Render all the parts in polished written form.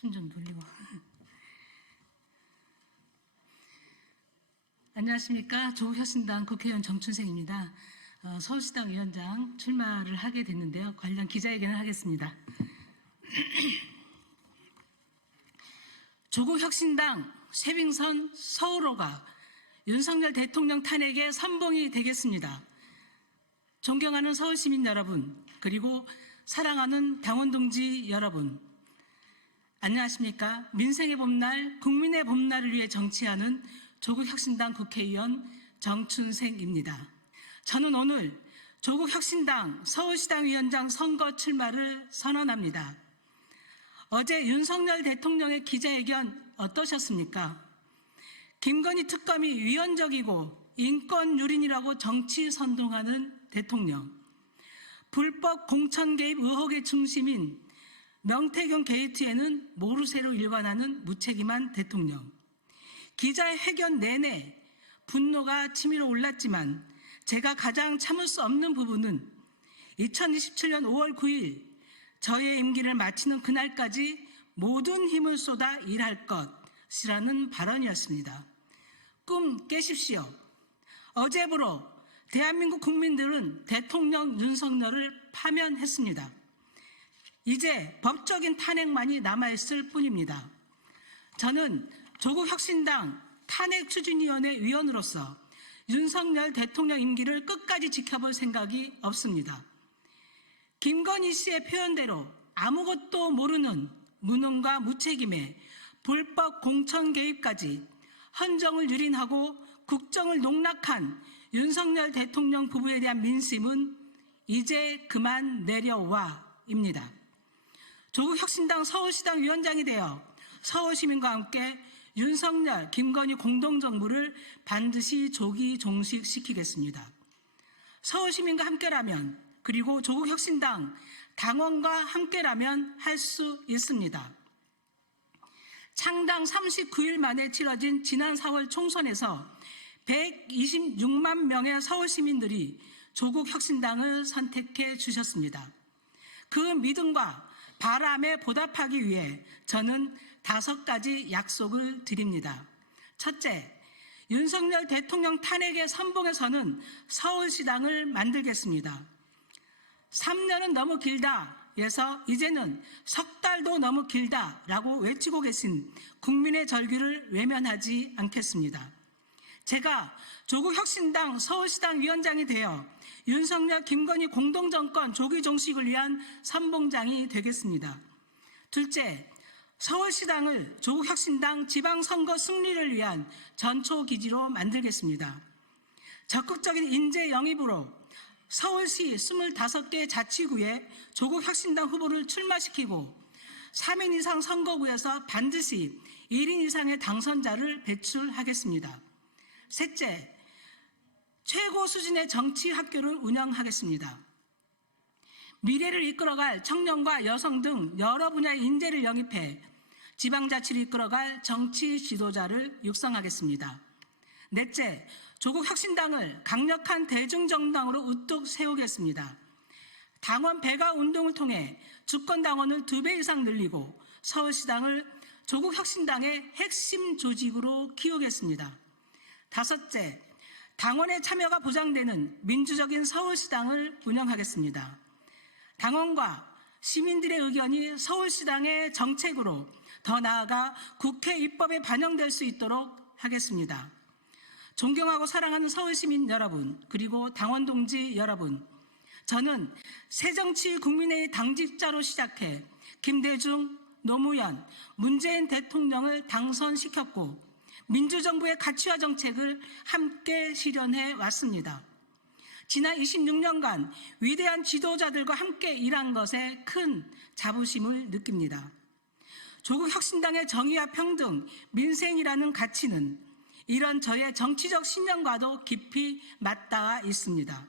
숨 좀 돌리고. 안녕하십니까. 조국혁신당 국회의원 정춘생입니다. 서울시당 위원장 출마를 하게 됐는데요. 관련 기자회견을 하겠습니다. 조국혁신당 쇄빙선 서울호가 윤석열 대통령 탄핵의 선봉이 되겠습니다. 존경하는 서울시민 여러분, 그리고 사랑하는 당원 동지 여러분, 안녕하십니까. 민생의 봄날, 국민의 봄날을 위해 정치하는 조국혁신당 국회의원 정춘생입니다. 저는 오늘 조국혁신당 서울시당 위원장 선거 출마를 선언합니다. 어제 윤석열 대통령의 기자회견 어떠셨습니까? 김건희 특검이 위헌적이고 인권유린이라고 정치 선동하는 대통령, 불법 공천 개입 의혹의 중심인 명태균 게이트에는 모르쇠로 일관하는 무책임한 대통령, 기자회견 내내 분노가 치밀어 올랐지만 제가 가장 참을 수 없는 부분은 2027년 5월 9일 저의 임기를 마치는 그날까지 모든 힘을 쏟아 일할 것이라는 발언이었습니다. 꿈 깨십시오. 어제부로 대한민국 국민들은 대통령 윤석열을 파면했습니다. 이제 법적인 탄핵만이 남아있을 뿐입니다. 저는 조국혁신당 탄핵추진위원회 위원으로서 윤석열 대통령 임기를 끝까지 지켜볼 생각이 없습니다. 김건희 씨의 표현대로 아무것도 모르는 무능과 무책임의 불법 공천 개입까지 헌정을 유린하고 국정을 농락한 윤석열 대통령 부부에 대한 민심은 이제 그만 내려와입니다. 조국혁신당 서울시당 위원장이 되어 서울시민과 함께 윤석열, 김건희 공동정부를 반드시 조기 종식시키겠습니다. 서울시민과 함께라면, 그리고 조국혁신당 당원과 함께라면 할 수 있습니다. 창당 39일 만에 치러진 지난 4월 총선에서 126만 명의 서울시민들이 조국혁신당을 선택해 주셨습니다. 그 믿음과 바람에 보답하기 위해 저는 5가지 약속을 드립니다. 첫째, 윤석열 대통령 탄핵의 선봉에서는 서울시당을 만들겠습니다. 3년은 너무 길다 해서 이제는 석 달도 너무 길다라고 외치고 계신 국민의 절규를 외면하지 않겠습니다. 제가 조국혁신당 서울시당 위원장이 되어 윤석열, 김건희 공동정권 조기 종식을 위한 선봉장이 되겠습니다. 둘째, 서울시당을 조국혁신당 지방선거 승리를 위한 전초기지로 만들겠습니다. 적극적인 인재 영입으로 서울시 25개 자치구에 조국혁신당 후보를 출마시키고 3인 이상 선거구에서 반드시 1인 이상의 당선자를 배출하겠습니다. 셋째, 최고 수준의 정치 학교를 운영하겠습니다. 미래를 이끌어갈 청년과 여성 등 여러 분야의 인재를 영입해 지방자치를 이끌어갈 정치 지도자를 육성하겠습니다. 넷째, 조국혁신당을 강력한 대중정당으로 우뚝 세우겠습니다. 당원 배가 운동을 통해 주권당원을 2배 이상 늘리고 서울시당을 조국혁신당의 핵심 조직으로 키우겠습니다. 다섯째, 당원의 참여가 보장되는 민주적인 서울시당을 운영하겠습니다. 당원과 시민들의 의견이 서울시당의 정책으로 더 나아가 국회 입법에 반영될 수 있도록 하겠습니다. 존경하고 사랑하는 서울시민 여러분, 그리고 당원 동지 여러분, 저는 새정치국민회의 당직자로 시작해 김대중, 노무현, 문재인 대통령을 당선시켰고 민주정부의 가치와 정책을 함께 실현해 왔습니다. 지난 26년간 위대한 지도자들과 함께 일한 것에 큰 자부심을 느낍니다. 조국혁신당의 정의와 평등, 민생이라는 가치는 이런 저의 정치적 신념과도 깊이 맞닿아 있습니다.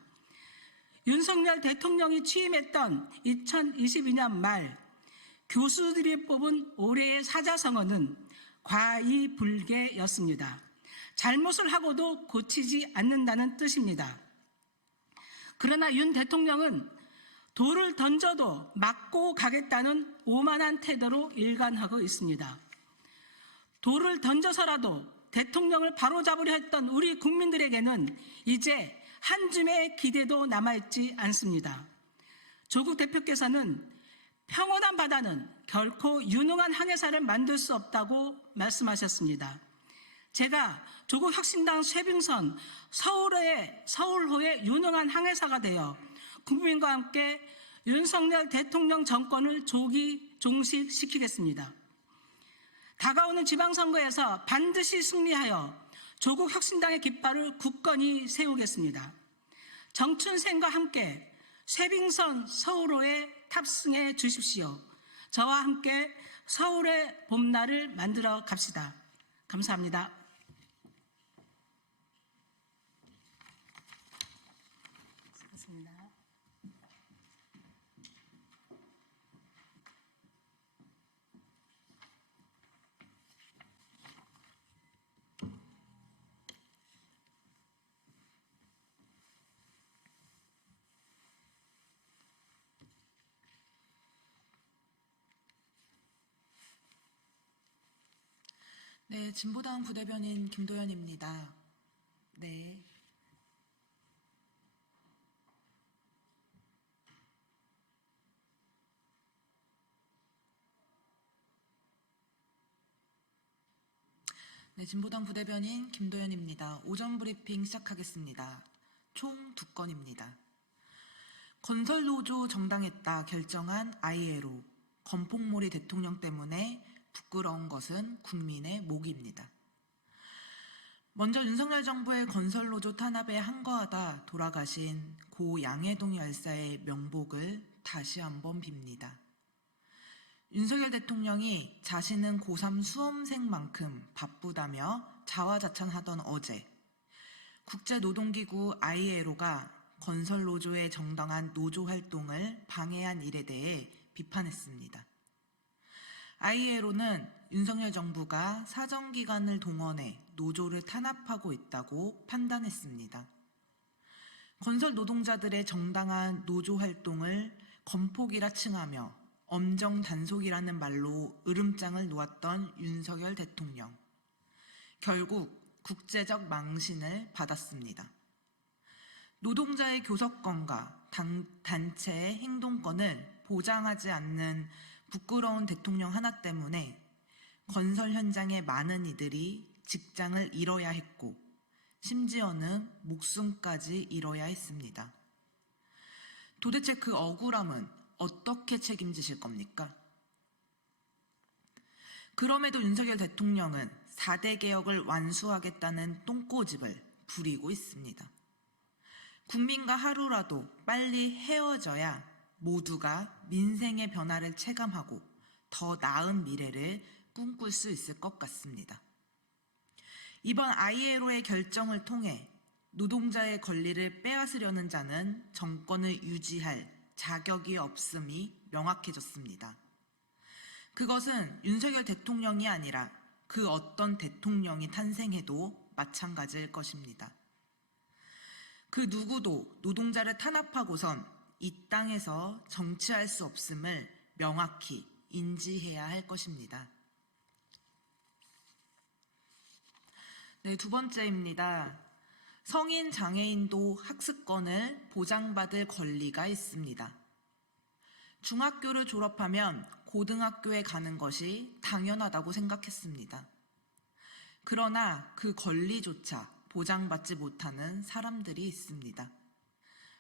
윤석열 대통령이 취임했던 2022년 말 교수들이 뽑은 올해의 사자성어는 과이불개였습니다. 잘못을 하고도 고치지 않는다는 뜻입니다. 그러나 윤 대통령은 돌을 던져도 맞고 가겠다는 오만한 태도로 일관하고 있습니다. 돌을 던져서라도 대통령을 바로잡으려 했던 우리 국민들에게는 이제 한 줌의 기대도 남아있지 않습니다. 조국 대표께서는 평온한 바다는 결코 유능한 항해사를 만들 수 없다고 말씀하셨습니다. 제가 조국 혁신당 쇄빙선 서울호의 유능한 항해사가 되어 국민과 함께 윤석열 대통령 정권을 조기 종식시키겠습니다. 다가오는 지방선거에서 반드시 승리하여 조국 혁신당의 깃발을 굳건히 세우겠습니다. 정춘생과 함께 쇄빙선 서울호에 탑승해 주십시오. 저와 함께 서울의 봄날을 만들어 갑시다. 감사합니다. 수고하셨습니다. 네, 진보당 부대변인 김도연입니다. 네. 네, 진보당 부대변인 김도연입니다. 오전 브리핑 시작하겠습니다. 총 2건입니다. 건설노조 정당했다 결정한 ILO, 건폭몰이 대통령 때문에 부끄러운 것은 국민의 목입니다. 먼저 윤석열 정부의 건설노조 탄압에 항거하다 돌아가신 고 양해동 열사의 명복을 다시 한번 빕니다. 윤석열 대통령이 자신은 고3 수험생만큼 바쁘다며 자화자찬하던 어제 국제노동기구 ILO가 건설노조의 정당한 노조 활동을 방해한 일에 대해 비판했습니다. ILO는 윤석열 정부가 사정기관을 동원해 노조를 탄압하고 있다고 판단했습니다. 건설 노동자들의 정당한 노조 활동을 건폭이라 칭하며 엄정단속이라는 말로 으름장을 놓았던 윤석열 대통령. 결국 국제적 망신을 받았습니다. 노동자의 교섭권과 단체의 행동권을 보장하지 않는 부끄러운 대통령 하나 때문에 건설 현장의 많은 이들이 직장을 잃어야 했고 심지어는 목숨까지 잃어야 했습니다. 도대체 그 억울함은 어떻게 책임지실 겁니까? 그럼에도 윤석열 대통령은 4대 개혁을 완수하겠다는 똥꼬집을 부리고 있습니다. 국민과 하루라도 빨리 헤어져야 모두가 민생의 변화를 체감하고 더 나은 미래를 꿈꿀 수 있을 것 같습니다. 이번 ILO의 결정을 통해 노동자의 권리를 빼앗으려는 자는 정권을 유지할 자격이 없음이 명확해졌습니다. 그것은 윤석열 대통령이 아니라 그 어떤 대통령이 탄생해도 마찬가지일 것입니다. 그 누구도 노동자를 탄압하고선 이 땅에서 정치할 수 없음을 명확히 인지해야 할 것입니다. 네, 2번째입니다. 성인 장애인도 학습권을 보장받을 권리가 있습니다. 중학교를 졸업하면 고등학교에 가는 것이 당연하다고 생각했습니다. 그러나 그 권리조차 보장받지 못하는 사람들이 있습니다.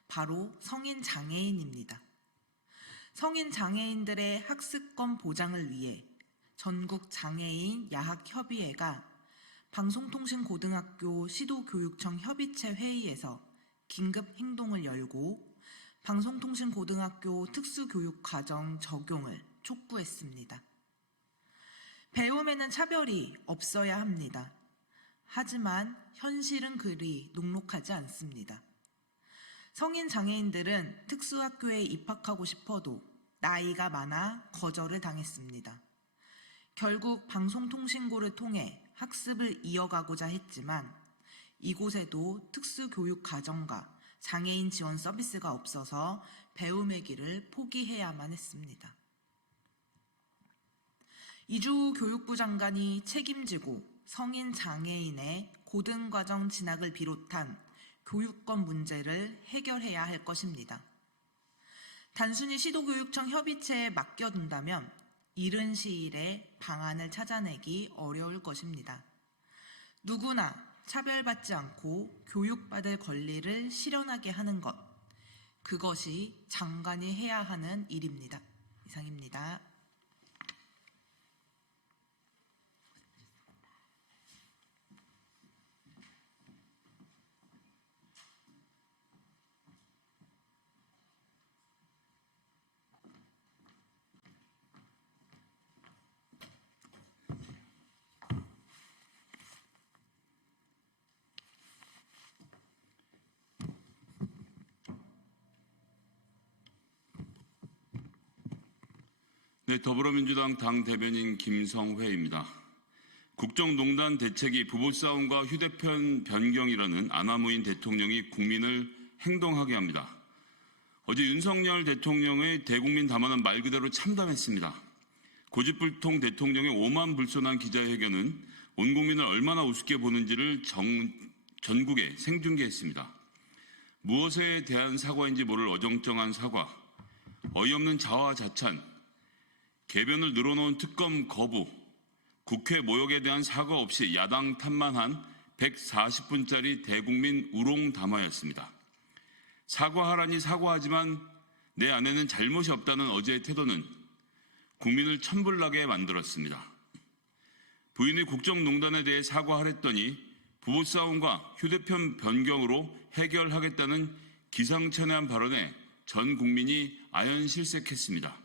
바로 성인 장애인입니다. 성인 장애인들의 학습권 보장을 위해 전국 장애인 야학협의회가 방송통신고등학교 시도교육청 협의체 회의에서 긴급 행동을 열고 방송통신고등학교 특수교육과정 적용을 촉구했습니다. 배움에는 차별이 없어야 합니다. 하지만 현실은 그리 녹록하지 않습니다. 성인 장애인들은 특수학교에 입학하고 싶어도 나이가 많아 거절을 당했습니다. 결국 방송통신고를 통해 학습을 이어가고자 했지만 이곳에도 특수교육과정과 장애인 지원 서비스가 없어서 배움의 길을 포기해야만 했습니다. 이주 교육부 장관이 책임지고 성인 장애인의 고등과정 진학을 비롯한 교육권 문제를 해결해야 할 것입니다. 단순히 시도교육청 협의체에 맡겨둔다면 이른 시일에 방안을 찾아내기 어려울 것입니다. 누구나 차별받지 않고 교육받을 권리를 실현하게 하는 것, 그것이 장관이 해야 하는 일입니다. 이상입니다. 네, 더불어민주당 당대변인 김성회입니다. 국정농단 대책이 부부싸움과 휴대폰 변경이라는 아나무인 대통령이 국민을 행동하게 합니다. 어제 윤석열 대통령의 대국민 담화는 말 그대로 참담했습니다. 고집불통 대통령의 오만불손한 기자회견은 온 국민을 얼마나 우습게 보는지를 전국에 생중계했습니다. 무엇에 대한 사과인지 모를 어정쩡한 사과, 어이없는 자화자찬, 개변을 늘어놓은 특검 거부, 국회 모욕에 대한 사과 없이 야당 탓만한 140분짜리 대국민 우롱 담화였습니다. 사과하라니 사과하지만 내 안에는 잘못이 없다는 어제의 태도는 국민을 천불나게 만들었습니다. 부인이 국정농단에 대해 사과하랬더니 부부싸움과 휴대폰 변경으로 해결하겠다는 기상천외한 발언에 전 국민이 아연실색했습니다.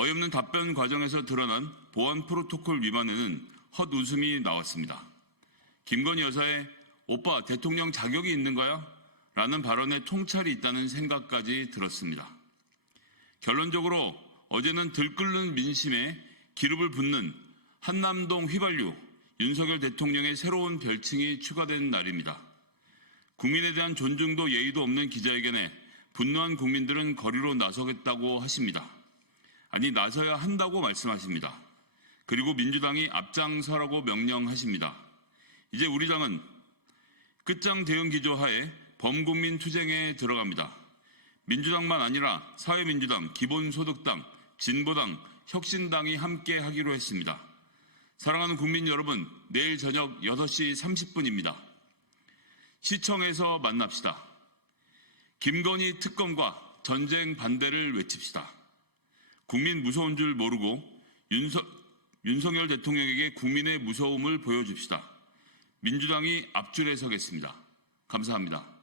어이없는 답변 과정에서 드러난 보안 프로토콜 위반에는 헛웃음이 나왔습니다. 김건희 여사의 오빠 대통령 자격이 있는 거야? 라는 발언에 통찰이 있다는 생각까지 들었습니다. 결론적으로 어제는 들끓는 민심에 기름을 붓는 한남동 휘발유, 윤석열 대통령의 새로운 별칭이 추가된 날입니다. 국민에 대한 존중도 예의도 없는 기자회견에 분노한 국민들은 거리로 나서겠다고 하십니다. 아니, 나서야 한다고 말씀하십니다. 그리고 민주당이 앞장서라고 명령하십니다. 이제 우리 당은 끝장 대응 기조 하에 범국민 투쟁에 들어갑니다. 민주당만 아니라 사회민주당, 기본소득당, 진보당, 혁신당이 함께 하기로 했습니다. 사랑하는 국민 여러분, 내일 저녁 6시 30분입니다. 시청에서 만납시다. 김건희 특검과 전쟁 반대를 외칩시다. 국민 무서운 줄 모르고 윤석열 대통령에게 국민의 무서움을 보여줍시다. 민주당이 앞줄에 서겠습니다. 감사합니다.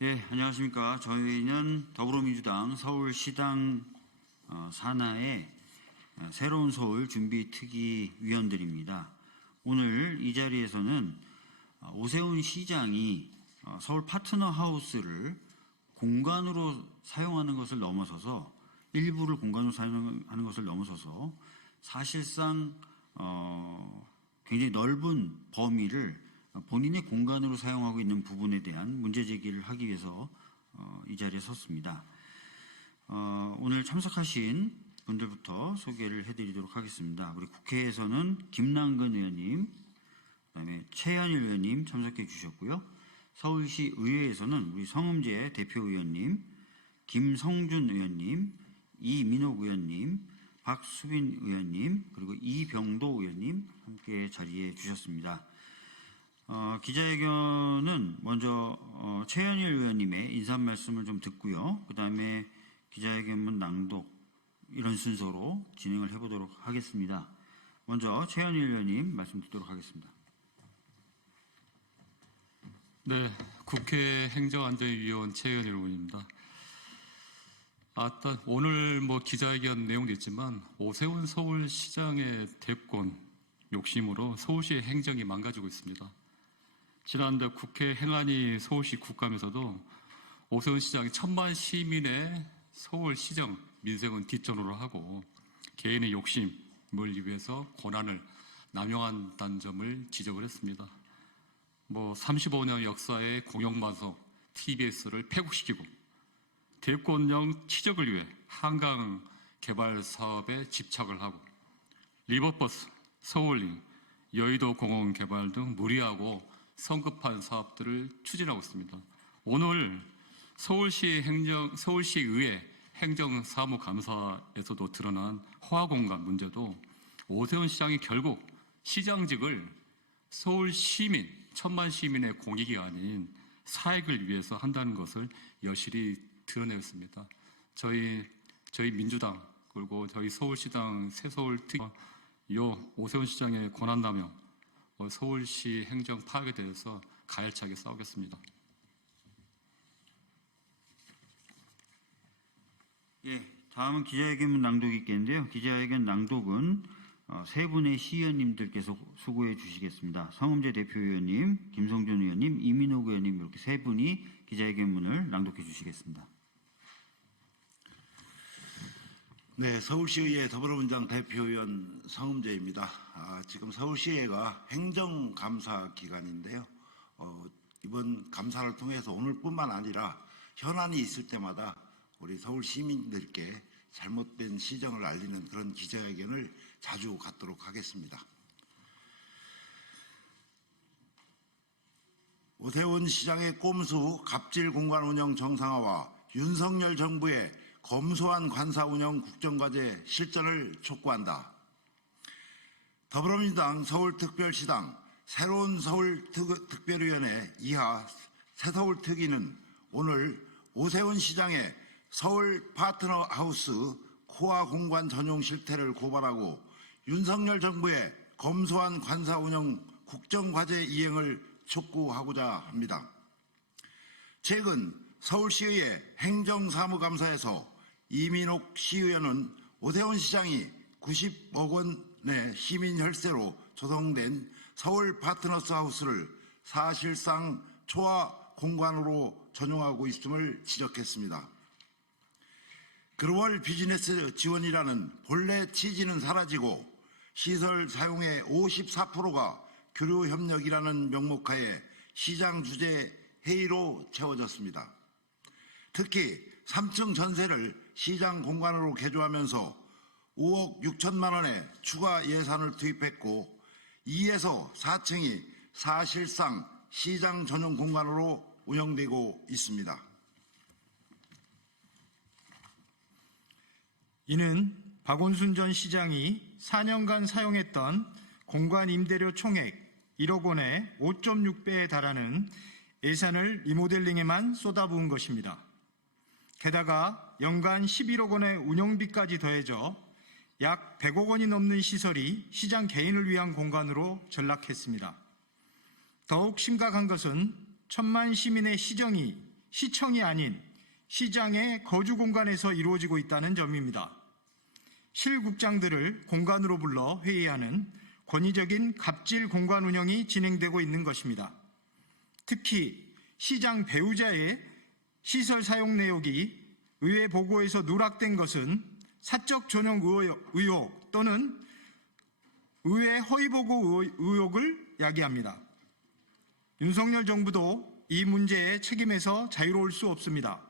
네, 안녕하십니까. 저희는 더불어민주당 서울시당 산하의 새로운 서울 준비특위위원들입니다. 오늘 이 자리에서는 오세훈 시장이 서울 파트너 하우스를 공간으로 사용하는 것을 넘어서서 일부를 공간으로 사용하는 것을 넘어서서 사실상 굉장히 넓은 범위를 본인의 공간으로 사용하고 있는 부분에 대한 문제 제기를 하기 위해서 이 자리에 섰습니다. 오늘 참석하신 분들부터 소개를 해드리도록 하겠습니다. 우리 국회에서는 김남근 의원님, 그다음에 최현일 의원님 참석해 주셨고요. 서울시 의회에서는 우리 성음재 대표의원님, 김성준 의원님, 이민옥 의원님, 박수빈 의원님, 그리고 이병도 의원님 함께 자리해 주셨습니다. 기자회견은 먼저 최현일 의원님의 인사 말씀을 좀 듣고요. 그 다음에 기자회견문 낭독 이런 순서로 진행을 해보도록 하겠습니다. 먼저 최현일 의원님 말씀 듣도록 하겠습니다. 네, 국회 행정안전위원 최현일 의원입니다. 오늘 기자회견 내용도 있지만 오세훈 서울시장의 대권 욕심으로 서울시의 행정이 망가지고 있습니다. 지난달 국회 행안위 서울시 국감에서도 오세훈 시장이 1,000만 시민의 서울시정 민생은 뒷전으로 하고 개인의 욕심을 위해서 권한을 남용한다는 점을 지적을 했습니다. 35년 역사의 공영방송 TBS를 폐국시키고 대권령 치적을 위해 한강 개발 사업에 집착을 하고 리버버스, 서울링, 여의도 공원 개발 등 무리하고 성급한 사업들을 추진하고 있습니다. 오늘 서울시의회 행정사무감사에서도 드러난 허화공간 문제도 오세훈 시장이 결국 시장직을 서울 시민, 1,000만 시민의 공익이 아닌 사익을 위해서 한다는 것을 여실히 드러내었습니다. 저희 민주당 그리고 저희 서울시당 새서울특위 오세훈 시장의 권한남용, 서울시 행정 파악에 대해서 가열차게 싸우겠습니다. 예, 다음은 기자회견문 낭독이 있겠는데요. 기자회견 낭독은 세 분의 시의원님들께서 수고해 주시겠습니다. 성음재 대표위원님, 김성준 의원님, 이민옥 의원님 이렇게 세 분이 기자회견문을 낭독해 주시겠습니다. 네, 서울시의회 더불어민주당 대표위원 성음재입니다. 지금 서울시의회가 행정감사 기간인데요. 이번 감사를 통해서 오늘뿐만 아니라 현안이 있을 때마다 우리 서울 시민들께 잘못된 시정을 알리는 그런 기자회견을 자주 갖도록 하겠습니다. 오세훈 시장의 꼼수 갑질 공간 운영 정상화와 윤석열 정부의 검소한 관사 운영 국정과제 실전을 촉구한다. 더불어민주당 서울특별시당 새로운 서울특별위원회 이하 새서울특위는 오늘 오세훈 시장의 서울 파트너하우스 코아 공간 전용 실태를 고발하고 윤석열 정부의 검소한 관사 운영 국정과제 이행을 촉구하고자 합니다. 최근 서울시의회 행정사무감사에서 이민옥 시의원은 오세훈 시장이 90억 원의 시민 혈세로 조성된 서울 파트너스 하우스를 사실상 초화 공간으로 전용하고 있음을 지적했습니다. 글로벌 비즈니스 지원이라는 본래 취지는 사라지고 시설 사용의 54%가 교류협력이라는 명목하에 시장 주재 회의로 채워졌습니다. 특히 3층 전세를 시장 공간으로 개조하면서 5억 6천만 원의 추가 예산을 투입했고 2에서 4층이 사실상 시장 전용 공간으로 운영되고 있습니다. 이는 박원순 전 시장이 4년간 사용했던 공간 임대료 총액 1억 원의 5.6배에 달하는 예산을 리모델링에만 쏟아부은 것입니다. 게다가 연간 11억 원의 운영비까지 더해져 약 100억 원이 넘는 시설이 시장 개인을 위한 공간으로 전락했습니다. 더욱 심각한 것은 1,000만 시민의 시청이 아닌 시장의 거주 공간에서 이루어지고 있다는 점입니다. 실국장들을 공간으로 불러 회의하는 권위적인 갑질 공간 운영이 진행되고 있는 것입니다. 특히 시장 배우자의 시설 사용 내역이 의회 보고에서 누락된 것은 사적 전용 의혹 또는 의회 허위 보고 의혹을 야기합니다. 윤석열 정부도 이 문제의 책임에서 자유로울 수 없습니다.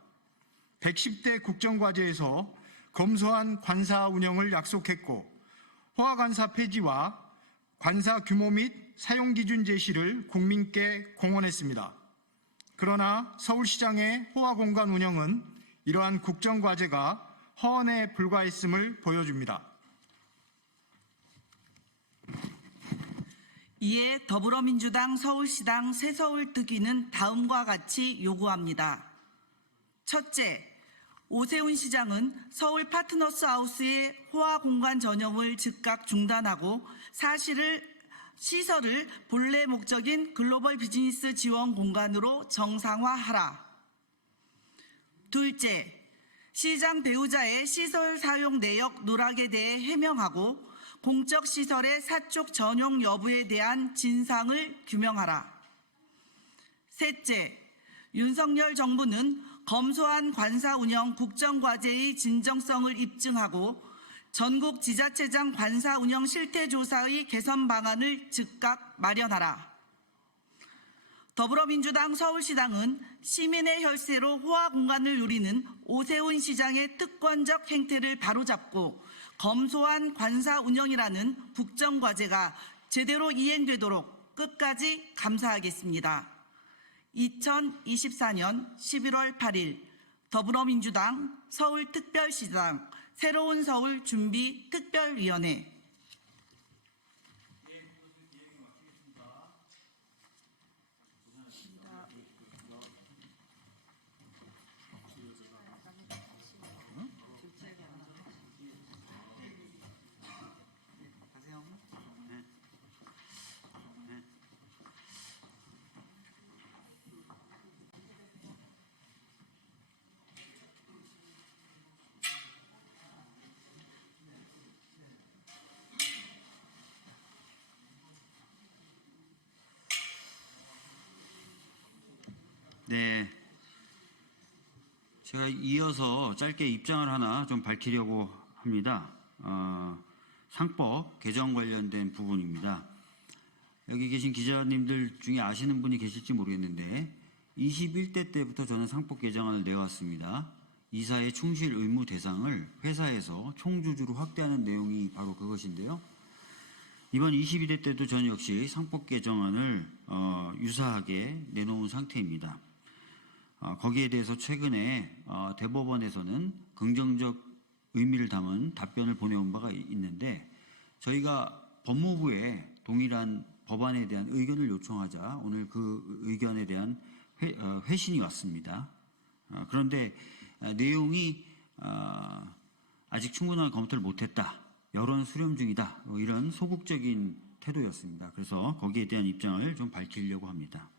110대 국정과제에서 검소한 관사 운영을 약속했고 호화관사 폐지와 관사 규모 및 사용 기준 제시를 국민께 공언했습니다. 그러나 서울시장의 호화공간 운영은 이러한 국정과제가 허언에 불과했음을 보여줍니다. 이에 더불어민주당 서울시당 새서울특위는 다음과 같이 요구합니다. 첫째, 오세훈 시장은 서울 파트너스 하우스의 호화 공간 전용을 즉각 중단하고 시설을 본래 목적인 글로벌 비즈니스 지원 공간으로 정상화하라. 둘째, 시장 배우자의 시설 사용 내역 누락에 대해 해명하고 공적 시설의 사촉 전용 여부에 대한 진상을 규명하라. 셋째, 윤석열 정부는 검소한 관사 운영 국정과제의 진정성을 입증하고 전국 지자체장 관사 운영 실태 조사의 개선 방안을 즉각 마련하라. 더불어민주당 서울시당은 시민의 혈세로 호화 공간을 누리는 오세훈 시장의 특권적 행태를 바로잡고 검소한 관사 운영이라는 국정과제가 제대로 이행되도록 끝까지 감사하겠습니다. 2024년 11월 8일 더불어민주당 서울특별시당 새로운 서울 준비 특별위원회. 네, 제가 이어서 짧게 입장을 하나 좀 밝히려고 합니다. 상법 개정 관련된 부분입니다. 여기 계신 기자님들 중에 아시는 분이 계실지 모르겠는데 21대 때부터 저는 상법 개정안을 내왔습니다. 이사의 충실 의무 대상을 회사에서 총주주로 확대하는 내용이 바로 그것인데요. 이번 22대 때도 저는 역시 상법 개정안을 유사하게 내놓은 상태입니다. 거기에 대해서 최근에 대법원에서는 긍정적 의미를 담은 답변을 보내온 바가 있는데 저희가 법무부에 동일한 법안에 대한 의견을 요청하자 오늘 그 의견에 대한 회신이 왔습니다. 그런데 내용이 아직 충분한 검토를 못했다. 여론 수렴 중이다. 이런 소극적인 태도였습니다. 그래서 거기에 대한 입장을 좀 밝히려고 합니다.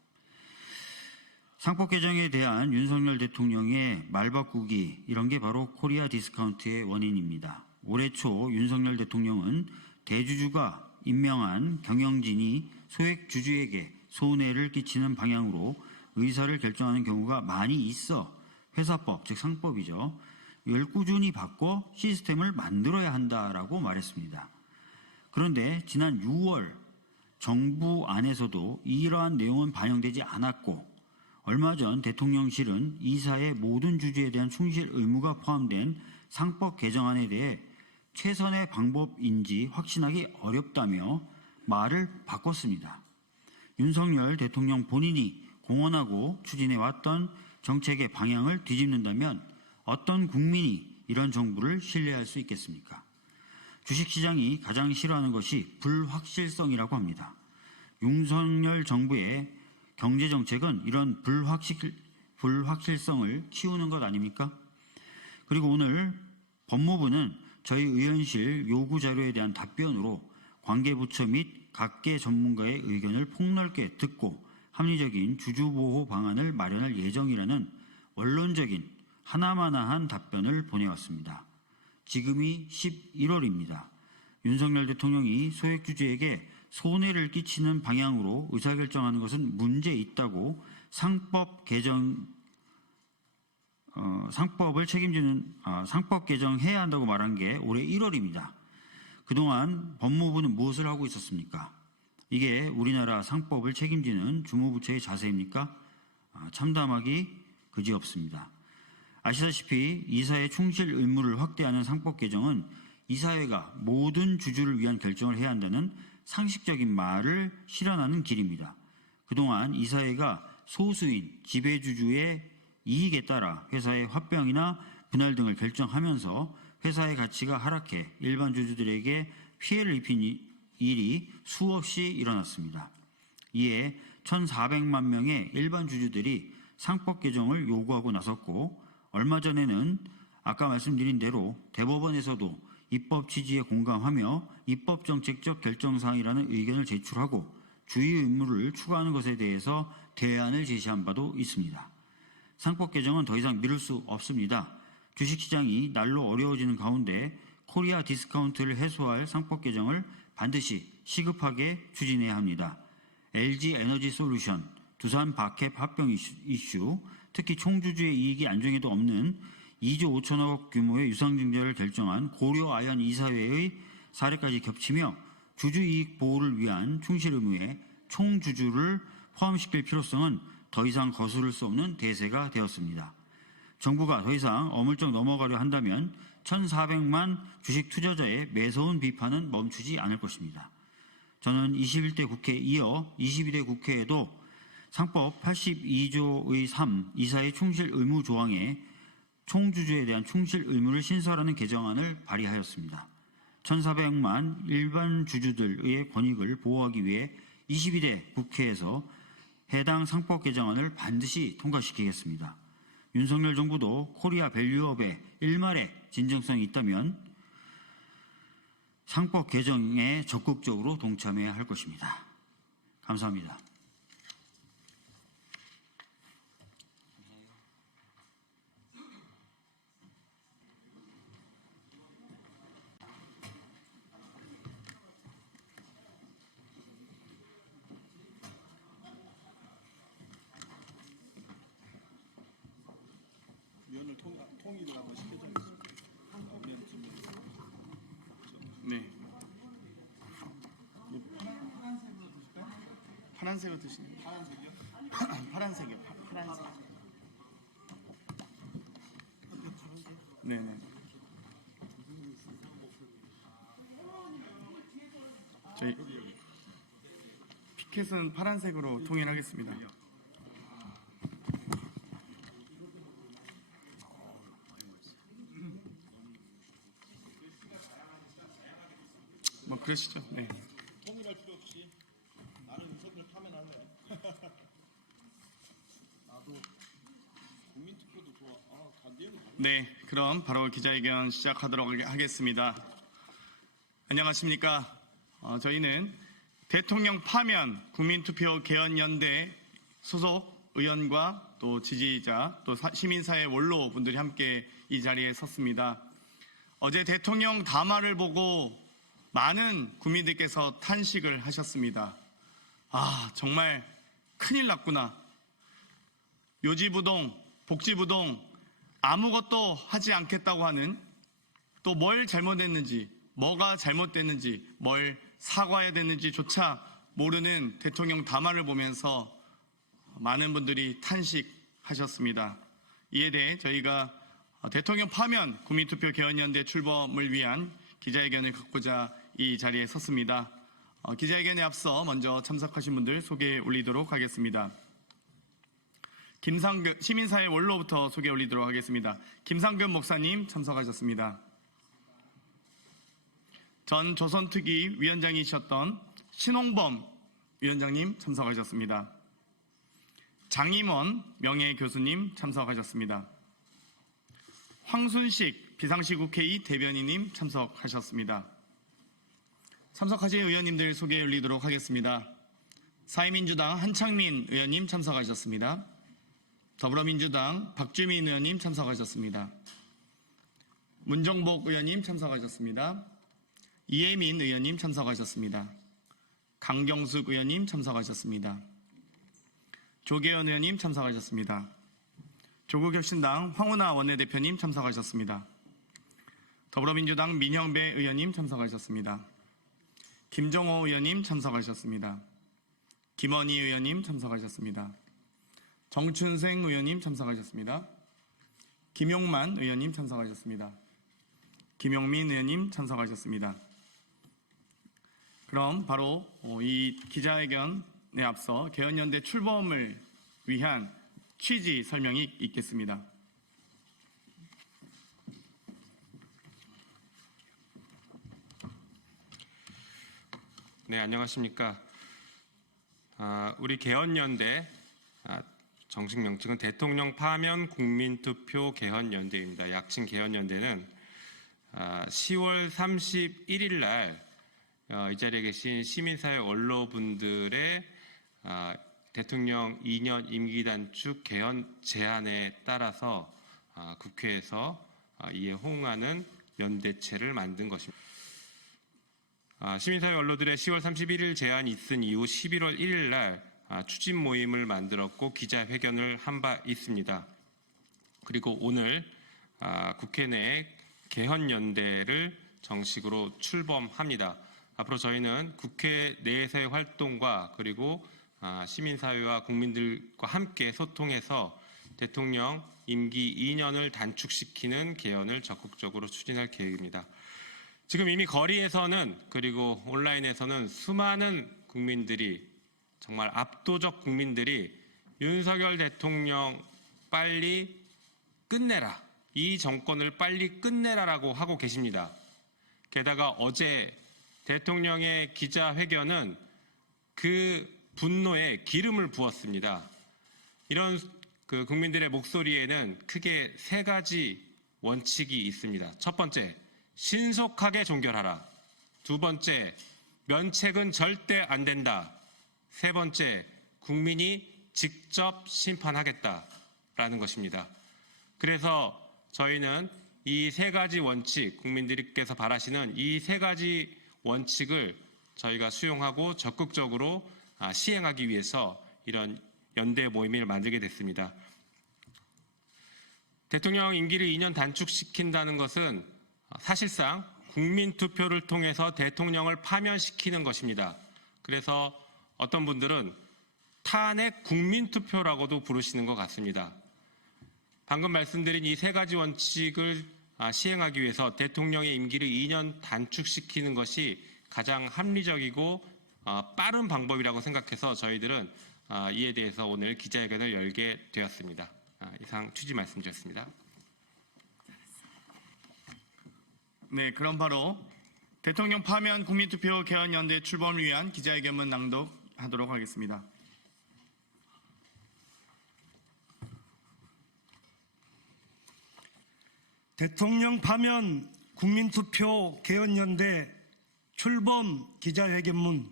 상법 개정에 대한 윤석열 대통령의 말바꾸기 이런 게 바로 코리아 디스카운트의 원인입니다. 올해 초 윤석열 대통령은 대주주가 임명한 경영진이 소액 주주에게 손해를 끼치는 방향으로 의사를 결정하는 경우가 많이 있어 회사법, 즉 상법이죠. 이걸 꾸준히 바꿔 시스템을 만들어야 한다라고 말했습니다. 그런데 지난 6월 정부 안에서도 이러한 내용은 반영되지 않았고 얼마 전 대통령실은 이사의 모든 주주에 대한 충실 의무가 포함된 상법 개정안에 대해 최선의 방법인지 확신하기 어렵다며 말을 바꿨습니다. 윤석열 대통령 본인이 공언하고 추진해왔던 정책의 방향을 뒤집는다면 어떤 국민이 이런 정부를 신뢰할 수 있겠습니까? 주식시장이 가장 싫어하는 것이 불확실성이라고 합니다. 윤석열 정부의 경제정책은 이런 불확실성을 키우는 것 아닙니까? 그리고 오늘 법무부는 저희 의원실 요구 자료에 대한 답변으로 관계부처 및 각계 전문가의 의견을 폭넓게 듣고 합리적인 주주보호 방안을 마련할 예정이라는 원론적인 하나마나한 답변을 보내왔습니다. 지금이 11월입니다. 윤석열 대통령이 소액주주에게 손해를 끼치는 방향으로 의사결정하는 것은 문제 있다고 상법 개정해야 한다고 말한 게 올해 1월입니다. 그동안 법무부는 무엇을 하고 있었습니까? 이게 우리나라 상법을 책임지는 주무부처의 자세입니까? 참담하기 그지없습니다. 아시다시피 이사의 충실 의무를 확대하는 상법 개정은 이사회가 모든 주주를 위한 결정을 해야 한다는 상식적인 말을 실현하는 길입니다. 그동안 이사회가 소수인 지배주주의 이익에 따라 회사의 화병이나 분할 등을 결정하면서 회사의 가치가 하락해 일반 주주들에게 피해를 입힌 일이 수없이 일어났습니다. 이에 1,400만 명의 일반 주주들이 상법 개정을 요구하고 나섰고 얼마 전에는 아까 말씀드린 대로 대법원에서도 입법 취지에 공감하며 입법 정책적 결정사항이라는 의견을 제출하고 주의 의무를 추가하는 것에 대해서 대안을 제시한 바도 있습니다. 상법 개정은 더 이상 미룰 수 없습니다. 주식시장이 날로 어려워지는 가운데 코리아 디스카운트를 해소할 상법 개정을 반드시 시급하게 추진해야 합니다. LG 에너지 솔루션, 두산 바캡 합병 이슈, 특히 총주주의 이익이 안정에도 없는 2조 5천억 규모의 유상증자를 결정한 고려 아연 이사회의 사례까지 겹치며 주주이익 보호를 위한 충실 의무에 총주주를 포함시킬 필요성은 더 이상 거스를 수 없는 대세가 되었습니다. 정부가 더 이상 어물쩍 넘어가려 한다면 1,400만 주식 투자자의 매서운 비판은 멈추지 않을 것입니다. 저는 21대 국회에 이어 22대 국회에도 상법 82조의 3 이사의 충실 의무 조항에 총주주에 대한 충실 의무를 신설하는 개정안을 발의하였습니다. 1,400만 일반 주주들의 권익을 보호하기 위해 22대 국회에서 해당 상법 개정안을 반드시 통과시키겠습니다. 윤석열 정부도 코리아 밸류업의 일말의 진정성이 있다면 상법 개정에 적극적으로 동참해야 할 것입니다. 감사합니다. 네. 파란색으로 드시는 거예요? 파란색이요? 파란색이요. 파란색. 네네. 저희 피켓은 파란색으로 통일하겠습니다. 뭐 그러시죠. 네. 통일할 필요 없이 나는 윤석열 파면하네. 나도 국민투표도 좋아. 간대는. 네, 그럼 바로 기자회견 시작하도록 하겠습니다. 안녕하십니까? 저희는 대통령 파면 국민투표 개헌연대 소속 의원과 또 지지자 또 시민사회 원로 분들이 함께 이 자리에 섰습니다. 어제 대통령 담화를 보고 많은 국민들께서 탄식을 하셨습니다. 아, 정말 큰일 났구나. 요지부동, 복지부동, 아무것도 하지 않겠다고 하는, 또 뭘 잘못했는지, 뭐가 잘못됐는지, 뭘 사과해야 되는지조차 모르는 대통령 담화를 보면서 많은 분들이 탄식하셨습니다. 이에 대해 저희가 대통령 파면 국민투표 개헌연대 출범을 위한 기자회견을 갖고자 이 자리에 섰습니다. 기자회견에 앞서 먼저 참석하신 분들 소개해 올리도록 하겠습니다. 김상급 시민사회 원로부터 소개 올리도록 하겠습니다. 김상급 목사님 참석하셨습니다. 전 조선특위 위원장이셨던 신홍범 위원장님 참석하셨습니다. 장임원 명예교수님 참석하셨습니다. 황순식 비상시국회의 대변인님 참석하셨습니다. 참석하신 의원님들 소개해 올리도록 하겠습니다. 사회민주당 한창민 의원님 참석하셨습니다. 더불어민주당 박주민 의원님 참석하셨습니다. 문정복 의원님 참석하셨습니다. 이혜민 의원님 참석하셨습니다. 강경숙 의원님 참석하셨습니다. 조계현 의원님 참석하셨습니다. 조국혁신당 황운하 원내대표님 참석하셨습니다. 더불어민주당 민형배 의원님 참석하셨습니다. 김정호 의원님 참석하셨습니다. 김원희 의원님 참석하셨습니다. 정춘생 의원님 참석하셨습니다. 김용만 의원님 참석하셨습니다. 김용민 의원님 참석하셨습니다. 그럼 바로 이 기자회견에 앞서 개헌연대 출범을 위한 취지 설명이 있겠습니다. 네, 안녕하십니까. 우리 개헌연대 정식 명칭은 대통령 파면 국민투표 개헌연대입니다. 약칭 개헌연대는 10월 31일 날 이 자리에 계신 시민사회 원로분들의 대통령 2년 임기 단축 개헌 제안에 따라서 국회에서 이에 호응하는 연대체를 만든 것입니다. 시민사회 원로들의 10월 31일 제안이 있은 이후 11월 1일 날 추진 모임을 만들었고 기자회견을 한 바 있습니다. 그리고 오늘 국회 내에 개헌연대를 정식으로 출범합니다. 앞으로 저희는 국회 내에서의 활동과 그리고 시민사회와 국민들과 함께 소통해서 대통령 임기 2년을 단축시키는 개헌을 적극적으로 추진할 계획입니다. 지금 이미 거리에서는 그리고 온라인에서는 수많은 국민들이 정말 압도적 국민들이 윤석열 대통령 빨리 끝내라, 이 정권을 빨리 끝내라라고 하고 계십니다. 게다가 어제 대통령의 기자회견은 그 분노에 기름을 부었습니다. 이런 국민들의 목소리에는 크게 세 가지 원칙이 있습니다. 첫 번째, 신속하게 종결하라. 두 번째, 면책은 절대 안 된다. 세 번째, 국민이 직접 심판하겠다라는 것입니다. 그래서 저희는 이 세 가지 원칙, 국민들께서 바라시는 이 세 가지 원칙을 저희가 수용하고 적극적으로 시행하기 위해서 이런 연대 모임을 만들게 됐습니다. 대통령 임기를 2년 단축시킨다는 것은 사실상 국민투표를 통해서 대통령을 파면시키는 것입니다. 그래서 어떤 분들은 탄핵 국민투표라고도 부르시는 것 같습니다. 방금 말씀드린 이 세 가지 원칙을 시행하기 위해서 대통령의 임기를 2년 단축시키는 것이 가장 합리적이고 빠른 방법이라고 생각해서 저희들은 이에 대해서 오늘 기자회견을 열게 되었습니다. 이상 취지 말씀드렸습니다. 네, 그럼 바로 대통령 파면 국민투표 개헌연대 출범을 위한 기자회견문 낭독하도록 하겠습니다. 대통령 파면 국민투표 개헌연대 출범 기자회견문.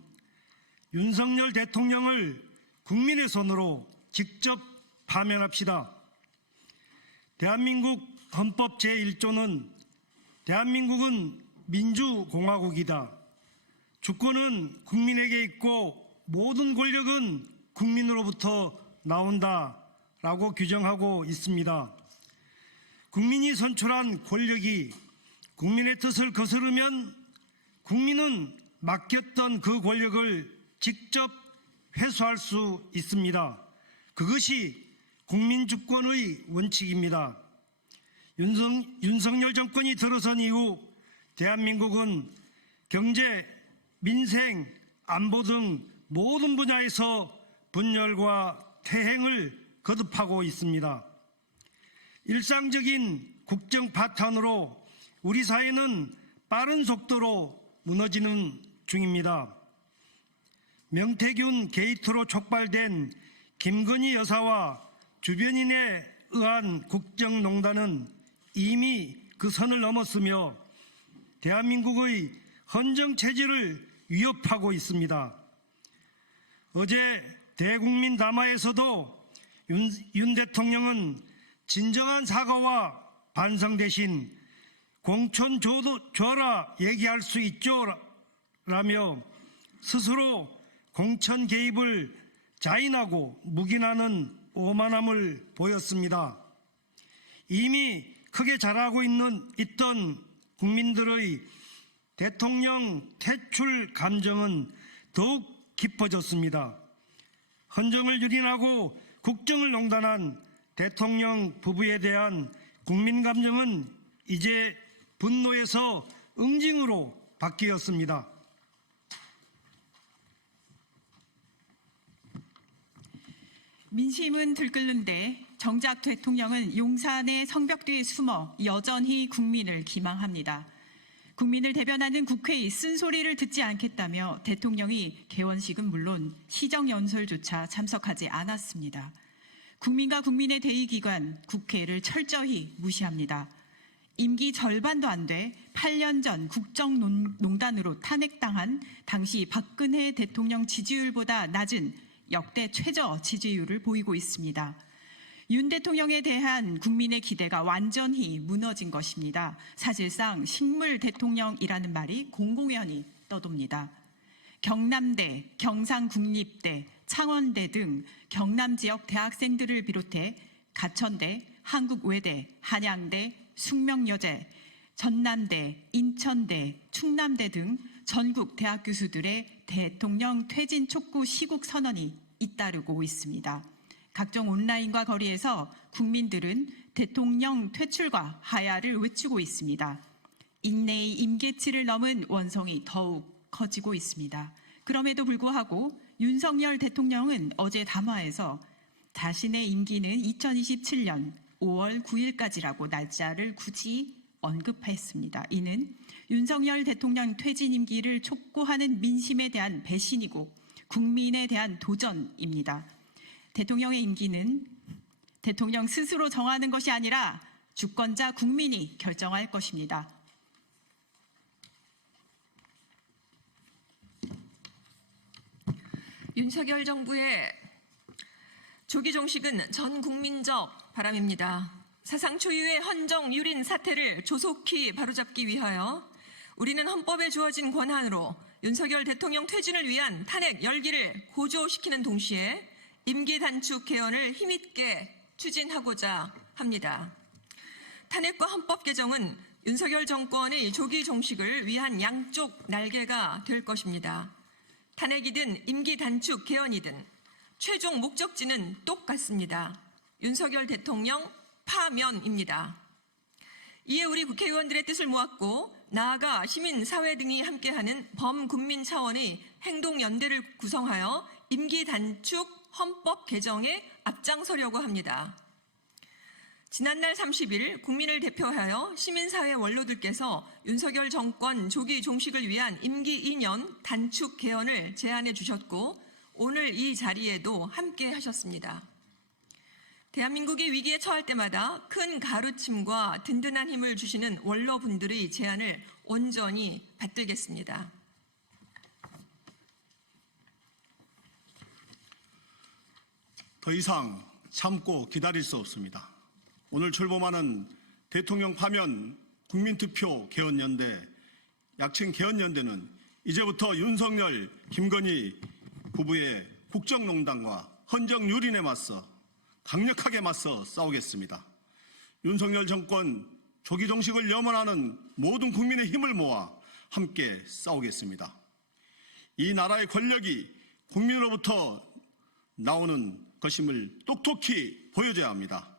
윤석열 대통령을 국민의 손으로 직접 파면합시다. 대한민국 헌법 제1조는 대한민국은 민주공화국이다. 주권은 국민에게 있고 모든 권력은 국민으로부터 나온다라고 규정하고 있습니다. 국민이 선출한 권력이 국민의 뜻을 거스르면 국민은 맡겼던 그 권력을 직접 회수할 수 있습니다. 그것이 국민주권의 원칙입니다. 윤석열 정권이 들어선 이후 대한민국은 경제, 민생, 안보 등 모든 분야에서 분열과 퇴행을 거듭하고 있습니다. 일상적인 국정 파탄으로 우리 사회는 빠른 속도로 무너지는 중입니다. 명태균 게이트로 촉발된 김건희 여사와 주변인에 의한 국정농단은 이미 그 선을 넘었으며 대한민국의 헌정체제를 위협하고 있습니다. 어제 대국민 담화에서도 윤 대통령은 진정한 사과와 반성 대신 공천 줘라 얘기할 수 있죠 라며 스스로 공천 개입을 자인하고 묵인하는 오만함을 보였습니다. 이미 크게 자라고 있던 국민들의 대통령 퇴출 감정은 더욱 깊어졌습니다. 헌정을 유린하고 국정을 농단한 대통령 부부에 대한 국민 감정은 이제 분노에서 응징으로 바뀌었습니다. 민심은 들끓는데 정작 대통령은 용산의 성벽 뒤에 숨어 여전히 국민을 기망합니다. 국민을 대변하는 국회의 쓴소리를 듣지 않겠다며 대통령이 개원식은 물론 시정연설조차 참석하지 않았습니다. 국민과 국민의 대의기관 국회를 철저히 무시합니다. 임기 절반도 안 돼 8년 전 국정농단으로 탄핵당한 당시 박근혜 대통령 지지율보다 낮은 역대 최저 지지율을 보이고 있습니다. 윤 대통령에 대한 국민의 기대가 완전히 무너진 것입니다. 사실상 식물 대통령이라는 말이 공공연히 떠돕니다. 경남대, 경상국립대, 창원대 등 경남 지역 대학생들을 비롯해 가천대, 한국외대, 한양대, 숙명여대, 전남대, 인천대, 충남대 등 전국 대학 교수들의 대통령 퇴진 촉구 시국 선언이 잇따르고 있습니다. 각종 온라인과 거리에서 국민들은 대통령 퇴출과 하야를 외치고 있습니다. 인내의 임계치를 넘은 원성이 더욱 커지고 있습니다. 그럼에도 불구하고 윤석열 대통령은 어제 담화에서 자신의 임기는 2027년 5월 9일까지라고 날짜를 굳이 언급했습니다. 이는 윤석열 대통령 퇴진 임기를 촉구하는 민심에 대한 배신이고 국민에 대한 도전입니다. 대통령의 임기는 대통령 스스로 정하는 것이 아니라 주권자 국민이 결정할 것입니다. 윤석열 정부의 조기 종식은 전 국민적 바람입니다. 사상 초유의 헌정 유린 사태를 조속히 바로잡기 위하여 우리는 헌법에 주어진 권한으로 윤석열 대통령 퇴진을 위한 탄핵 열기를 고조시키는 동시에 임기 단축 개헌을 힘있게 추진하고자 합니다. 탄핵과 헌법 개정은 윤석열 정권의 조기 종식을 위한 양쪽 날개가 될 것입니다. 탄핵이든 임기 단축 개헌이든 최종 목적지는 똑같습니다. 윤석열 대통령 파면입니다. 이에 우리 국회의원들의 뜻을 모았고 나아가 시민사회 등이 함께하는 범국민 차원의 행동연대를 구성하여 임기 단축 헌법 개정에 앞장서려고 합니다. 지난날 30일 국민을 대표하여 시민사회 원로들께서 윤석열 정권 조기 종식을 위한 임기 2년 단축 개헌을 제안해 주셨고 오늘 이 자리에도 함께 하셨습니다. 대한민국이 위기에 처할 때마다 큰 가르침과 든든한 힘을 주시는 원로분들의 제안을 온전히 받들겠습니다. 더 이상 참고 기다릴 수 없습니다. 오늘 출범하는 대통령 파면 국민투표 개헌연대, 약칭 개헌연대는 이제부터 윤석열, 김건희 부부의 국정농단과 헌정유린에 맞서 강력하게 맞서 싸우겠습니다. 윤석열 정권 조기 종식을 염원하는 모든 국민의 힘을 모아 함께 싸우겠습니다. 이 나라의 권력이 국민으로부터 나오는 것임을 똑똑히 보여줘야 합니다.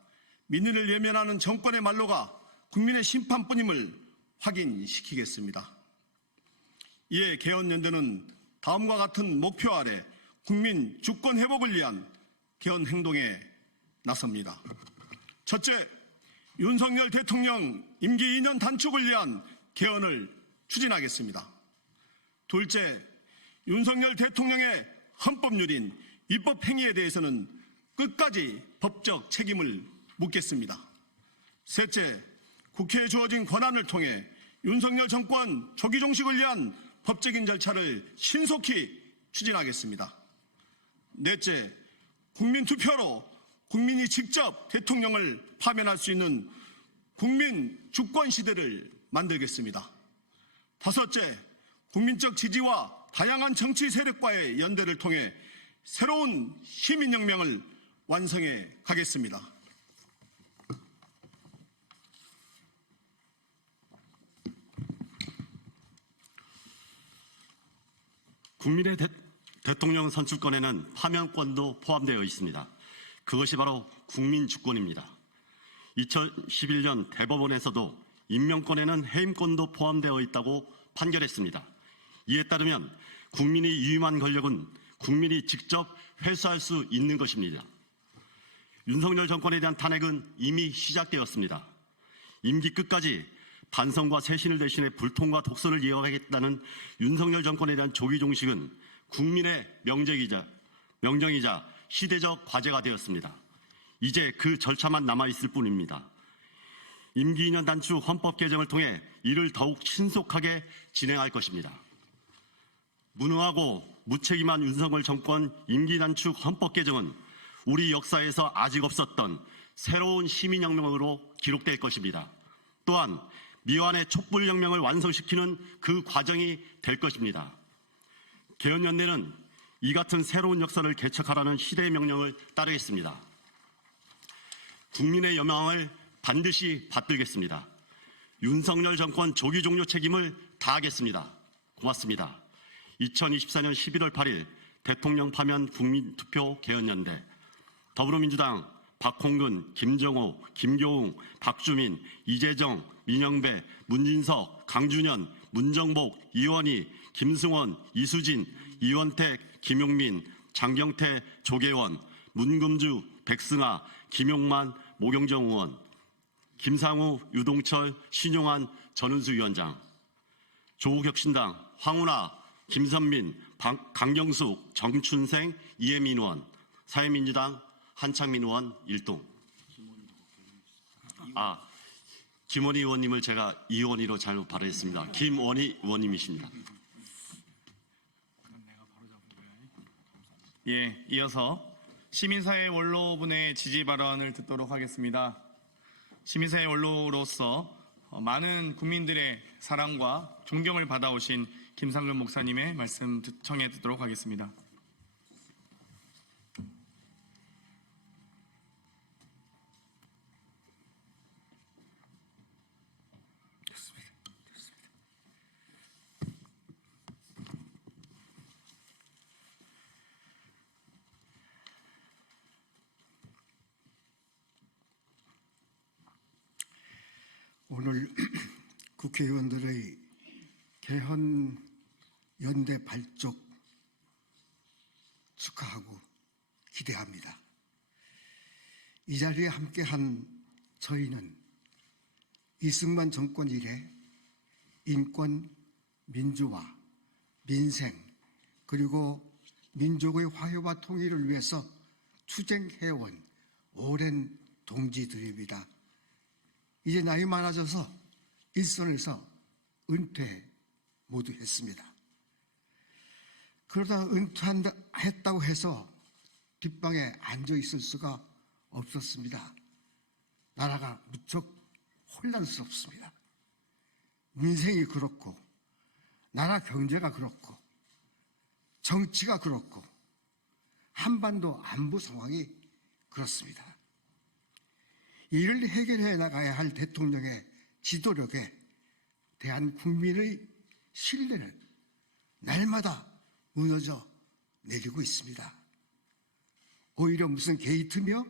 민의를 외면하는 정권의 말로가 국민의 심판뿐임을 확인시키겠습니다. 이에 개헌연대는 다음과 같은 목표 아래 국민 주권 회복을 위한 개헌 행동에 나섭니다. 첫째, 윤석열 대통령 임기 2년 단축을 위한 개헌을 추진하겠습니다. 둘째, 윤석열 대통령의 헌법유린 입법 행위에 대해서는 끝까지 법적 책임을 묻겠습니다. 셋째, 국회에 주어진 권한을 통해 윤석열 정권 조기 종식을 위한 법적인 절차를 신속히 추진하겠습니다. 넷째, 국민투표로 국민이 직접 대통령을 파면할 수 있는 국민 주권 시대를 만들겠습니다. 다섯째, 국민적 지지와 다양한 정치 세력과의 연대를 통해 새로운 시민혁명을 완성해 가겠습니다. 국민의 대통령 선출권에는 파면권도 포함되어 있습니다. 그것이 바로 국민주권입니다. 2011년 대법원에서도 임명권에는 해임권도 포함되어 있다고 판결했습니다. 이에 따르면 국민이 유임한 권력은 국민이 직접 회수할 수 있는 것입니다. 윤석열 정권에 대한 탄핵은 이미 시작되었습니다. 임기 끝까지 반성과 쇄신을 대신해 불통과 독선을 이어가겠다는 윤석열 정권에 대한 조기 종식은 국민의 명령이자 시대적 과제가 되었습니다. 이제 그 절차만 남아있을 뿐입니다. 임기 2년 단축 헌법 개정을 통해 이를 더욱 신속하게 진행할 것입니다. 무능하고 무책임한 윤석열 정권 임기 단축 헌법 개정은 우리 역사에서 아직 없었던 새로운 시민혁명으로 기록될 것입니다. 또한 미완의 촛불혁명을 완성시키는 그 과정이 될 것입니다. 개헌연대는 이 같은 새로운 역사를 개척하라는 시대의 명령을 따르겠습니다. 국민의 여망을 반드시 받들겠습니다. 윤석열 정권 조기 종료 책임을 다하겠습니다. 고맙습니다. 2024년 11월 8일 대통령 파면 국민투표 개헌연대 더불어민주당 박홍근, 김정호, 김교웅, 박주민, 이재정, 민영배, 문진석, 강준현, 문정복, 이원희, 김승원, 이수진, 이원택, 김용민, 장경태, 조계원, 문금주, 백승아, 김용만, 모경정 의원, 김상우, 유동철, 신용환, 전은수 위원장, 조국혁신당 황운하, 김선민, 강경숙, 정춘생, 이혜민 의원, 사회민주당 한창민 의원 일동. 김원희 의원님을 제가 이원희로 잘못 발언했습니다. 김원희 의원님이십니다. 예, 이어서 시민사회 원로분의 지지 발언을 듣도록 하겠습니다. 시민사회 원로로서 많은 국민들의 사랑과 존경을 받아오신 김상근 목사님의 말씀 청해 듣도록 하겠습니다. 오늘 국회의원들의 개헌 연대 발족 축하하고 기대합니다. 이 자리에 함께한 저희는 이승만 정권 이래 인권, 민주화, 민생 그리고 민족의 화해와 통일을 위해서 투쟁해온 오랜 동지들입니다. 이제 나이 많아져서 일선에서 은퇴 모두 했습니다. 그러다 은퇴했다고 해서 뒷방에 앉아 있을 수가 없었습니다. 나라가 무척 혼란스럽습니다. 민생이 그렇고 나라 경제가 그렇고 정치가 그렇고 한반도 안보 상황이 그렇습니다. 이를 해결해 나가야 할 대통령의 지도력에 대한 국민의 신뢰는 날마다 무너져 내리고 있습니다. 오히려 무슨 게이트며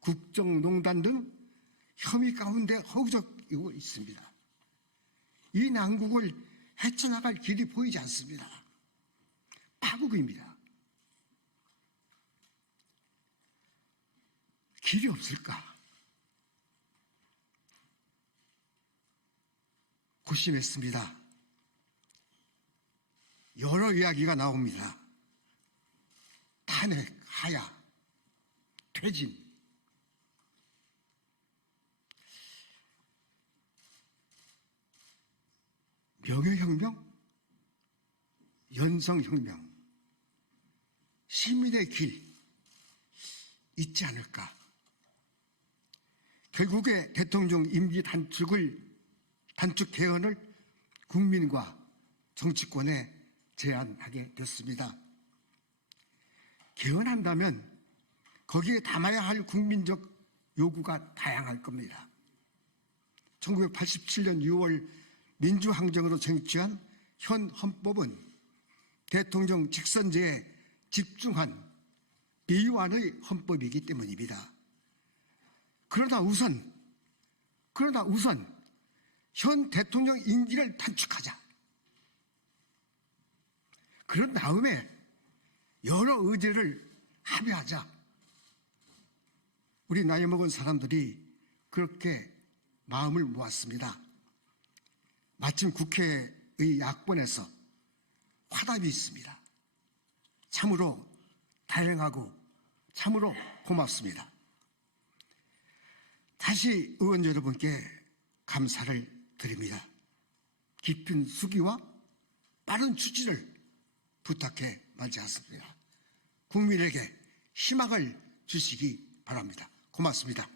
국정농단 등 혐의 가운데 허우적이고 있습니다. 이 난국을 헤쳐나갈 길이 보이지 않습니다. 파국입니다. 길이 없을까? 고심했습니다. 여러 이야기가 나옵니다. 탄핵, 하야, 퇴진. 명예혁명, 연성혁명, 시민의 길 있지 않을까? 결국에 대통령 임기 단축 개헌을 국민과 정치권에 제안하게 됐습니다. 개헌한다면 거기에 담아야 할 국민적 요구가 다양할 겁니다. 1987년 6월 민주항쟁으로 쟁취한 현 헌법은 대통령 직선제에 집중한 비완의 헌법이기 때문입니다. 그러나 우선 현 대통령 임기를 단축하자. 그런 다음에 여러 의제를 합의하자. 우리 나이 먹은 사람들이 그렇게 마음을 모았습니다. 마침 국회의 야권에서 화답이 있습니다. 참으로 다양하고 참으로 고맙습니다. 다시 의원 여러분께 감사를 드립니다. 깊은 수기와 빠른 추진을 부탁해 마지 않습니다. 국민에게 희망을 주시기 바랍니다. 고맙습니다.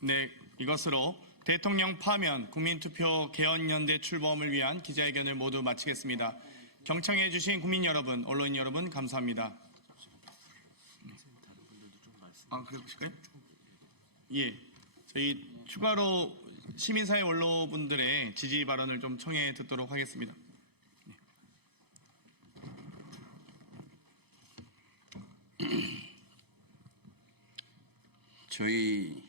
네, 이것으로 대통령 파면 국민투표 개헌연대 출범을 위한 기자회견을 모두 마치겠습니다. 경청해 주신 국민 여러분, 언론인 여러분 감사합니다. 그러실까요? 예, 저희 추가로 시민사회 원로분들의 지지 발언을 좀 청해 듣도록 하겠습니다. 저희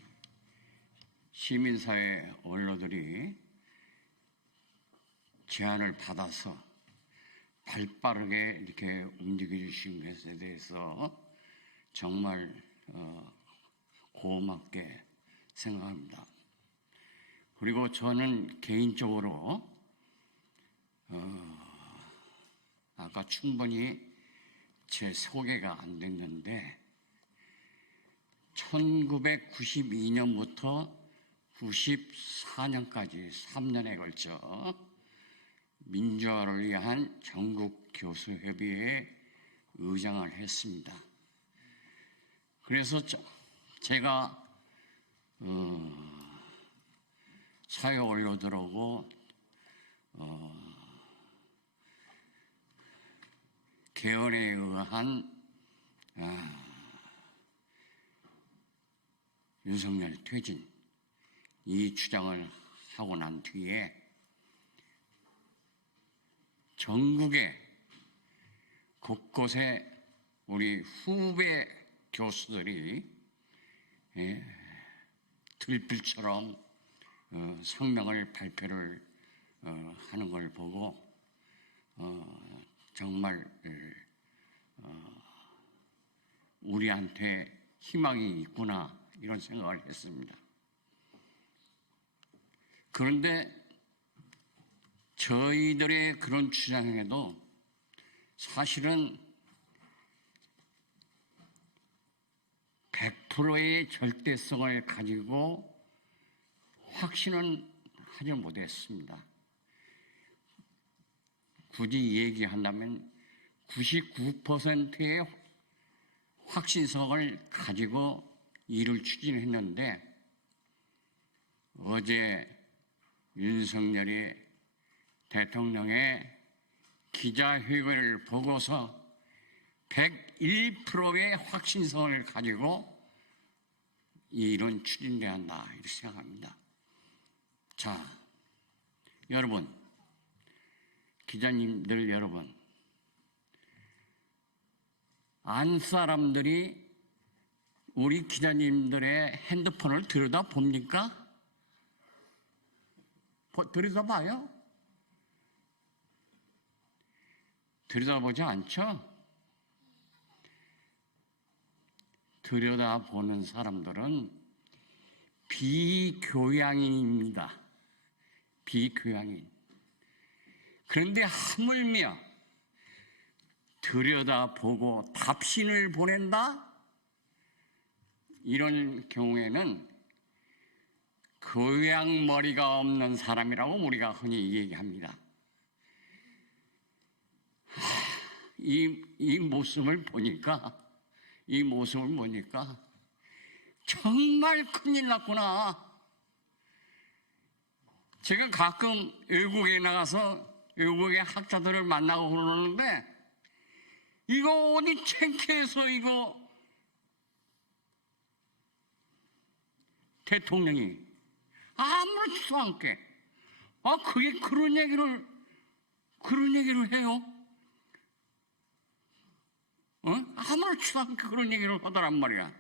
시민사회 원로들이 제안을 받아서 발빠르게 이렇게 움직여 주신 것에 대해서 정말 고맙게 생각합니다. 그리고 저는 개인적으로 아까 충분히 제 소개가 안 됐는데 1992년부터 94년까지 3년에 걸쳐 민주화를 위한 전국교수협의회의 의장을 했습니다. 그래서 제가 사회 원로들하고 개헌에 의한 윤석열 퇴진 이 주장을 하고 난 뒤에 전국에 곳곳에 우리 후배 교수들이 들불처럼 성명을 발표를 하는 걸 보고 정말 우리한테 희망이 있구나 이런 생각을 했습니다. 그런데 저희들의 그런 주장에도 사실은 100%의 절대성을 가지고 확신은 하지 못했습니다. 굳이 얘기한다면 99%의 확신성을 가지고 일을 추진했는데 어제 윤석열이 대통령의 기자회견을 보고서 101%의 확신성을 가지고 이 일은 추진돼야 한다 이렇게 생각합니다. 자, 여러분, 기자님들 여러분, 안 사람들이 우리 기자님들의 핸드폰을 들여다봅니까? 들여다봐요? 들여다보지 않죠? 들여다보는 사람들은 비교양인입니다. 비교양인. 그런데 하물며 들여다보고 답신을 보낸다? 이런 경우에는 교양머리가 없는 사람이라고 우리가 흔히 얘기합니다. 이 모습을 보니까 정말 큰일 났구나. 제가 가끔 외국에 나가서 외국의 학자들을 만나고 그러는데 이거 어디 창피해서 이거 대통령이 아무렇지도 않게 그게 그런 얘기를 해요? 아무렇지도 않게 그런 얘기를 하더란 말이야.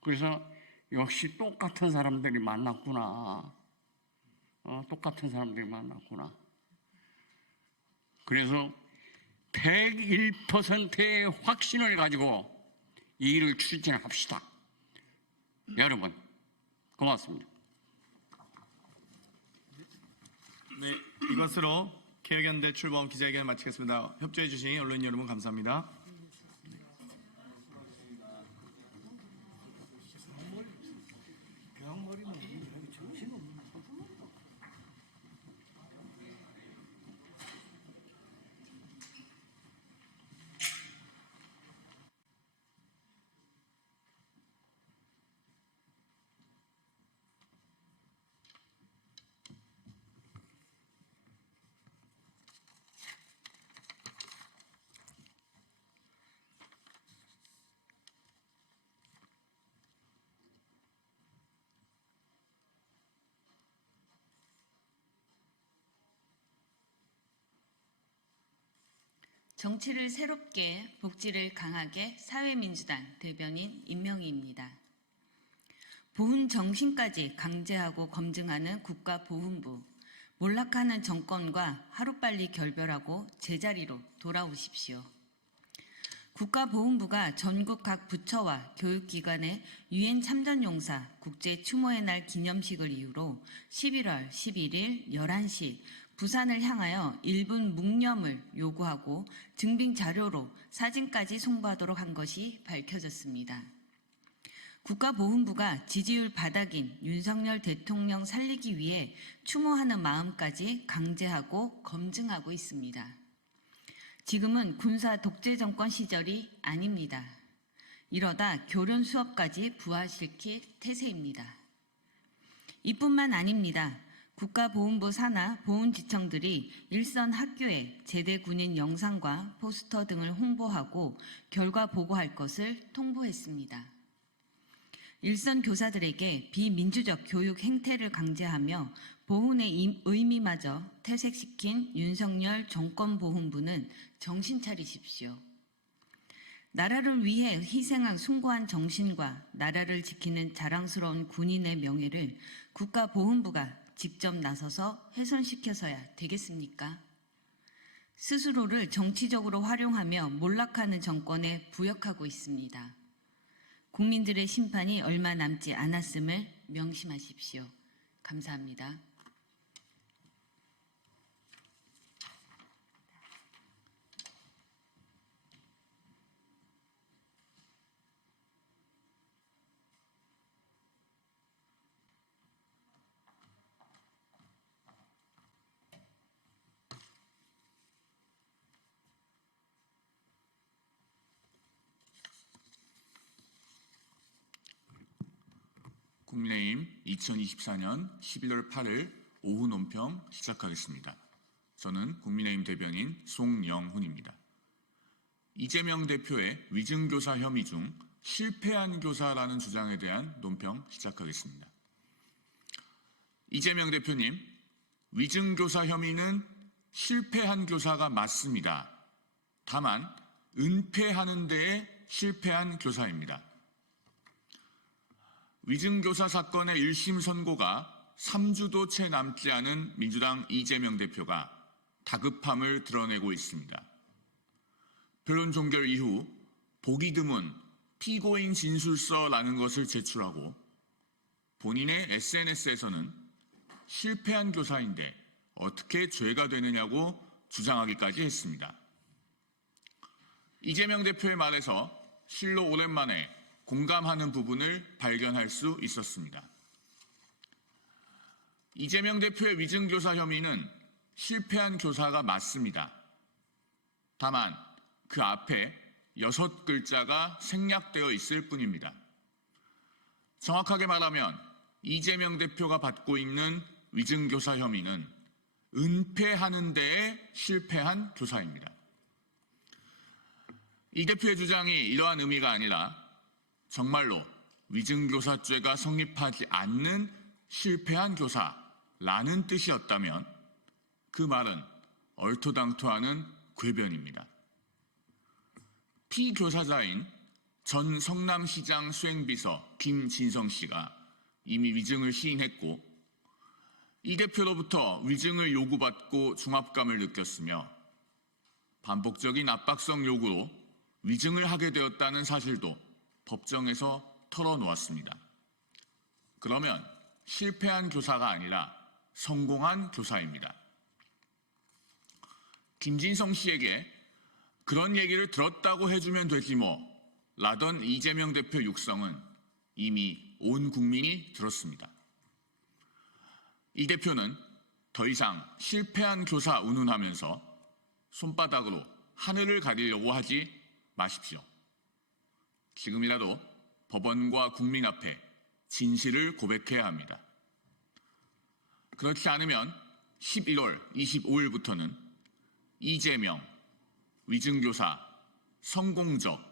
그래서 역시 똑같은 사람들이 만났구나. 똑같은 사람들이 만났구나. 그래서 101%의 확신을 가지고 이 일을 추진합시다. 여러분, 고맙습니다. 네, 이것으로 개혁연대 출범 기자회견을 마치겠습니다. 협조해 주신 언론인 여러분 감사합니다. 정치를 새롭게, 복지를 강하게 사회민주당 대변인 임명희입니다. 보훈 정신까지 강제하고 검증하는 국가보훈부, 몰락하는 정권과 하루빨리 결별하고 제자리로 돌아오십시오. 국가보훈부가 전국 각 부처와 교육기관의 유엔 참전용사 국제추모의 날 기념식을 이유로 11월 11일 11시 부산을 향하여 1분 묵념을 요구하고 증빙 자료로 사진까지 송부하도록 한 것이 밝혀졌습니다. 국가보훈부가 지지율 바닥인 윤석열 대통령 살리기 위해 추모하는 마음까지 강제하고 검증하고 있습니다. 지금은 군사 독재 정권 시절이 아닙니다. 이러다 교련 수업까지 부활시킬 태세입니다. 이뿐만 아닙니다. 국가보훈부 산하 보훈지청들이 일선 학교에 제대 군인 영상과 포스터 등을 홍보하고 결과 보고할 것을 통보했습니다. 일선 교사들에게 비민주적 교육 행태를 강제하며 보훈의 의미마저 퇴색시킨 윤석열 정권보훈부는 정신 차리십시오. 나라를 위해 희생한 숭고한 정신과 나라를 지키는 자랑스러운 군인의 명예를 국가보훈부가 직접 나서서 훼손시켜서야 되겠습니까? 스스로를 정치적으로 활용하며 몰락하는 정권에 부역하고 있습니다. 국민들의 심판이 얼마 남지 않았음을 명심하십시오. 감사합니다. 국민의힘 2024년 11월 8일 오후 논평 시작하겠습니다. 저는 국민의힘 대변인 송영훈입니다. 이재명 대표의 위증교사 혐의 중 실패한 교사라는 주장에 대한 논평 시작하겠습니다. 이재명 대표님, 위증교사 혐의는 실패한 교사가 맞습니다. 다만 은폐하는 데에 실패한 교사입니다. 위증교사 사건의 1심 선고가 3주도 채 남지 않은 민주당 이재명 대표가 다급함을 드러내고 있습니다. 변론 종결 이후 보기 드문 피고인 진술서라는 것을 제출하고 본인의 SNS에서는 실패한 교사인데 어떻게 죄가 되느냐고 주장하기까지 했습니다. 이재명 대표의 말에서 실로 오랜만에 공감하는 부분을 발견할 수 있었습니다. 이재명 대표의 위증교사 혐의는 실패한 교사가 맞습니다. 다만 그 앞에 6글자가 생략되어 있을 뿐입니다. 정확하게 말하면 이재명 대표가 받고 있는 위증교사 혐의는 은폐하는 데에 실패한 교사입니다. 이 대표의 주장이 이러한 의미가 아니라 정말로 위증교사죄가 성립하지 않는 실패한 교사라는 뜻이었다면 그 말은 얼토당토하는 궤변입니다. 피교사자인 전 성남시장 수행비서 김진성 씨가 이미 위증을 시인했고 이 대표로부터 위증을 요구받고 중압감을 느꼈으며 반복적인 압박성 요구로 위증을 하게 되었다는 사실도 법정에서 털어놓았습니다. 그러면 실패한 교사가 아니라 성공한 교사입니다. 김진성 씨에게 그런 얘기를 들었다고 해주면 되지 뭐 라던 이재명 대표 육성은 이미 온 국민이 들었습니다. 이 대표는 더 이상 실패한 교사 운운하면서 손바닥으로 하늘을 가리려고 하지 마십시오. 지금이라도 법원과 국민 앞에 진실을 고백해야 합니다. 그렇지 않으면 11월 25일부터는 이재명, 위증교사, 성공적이라는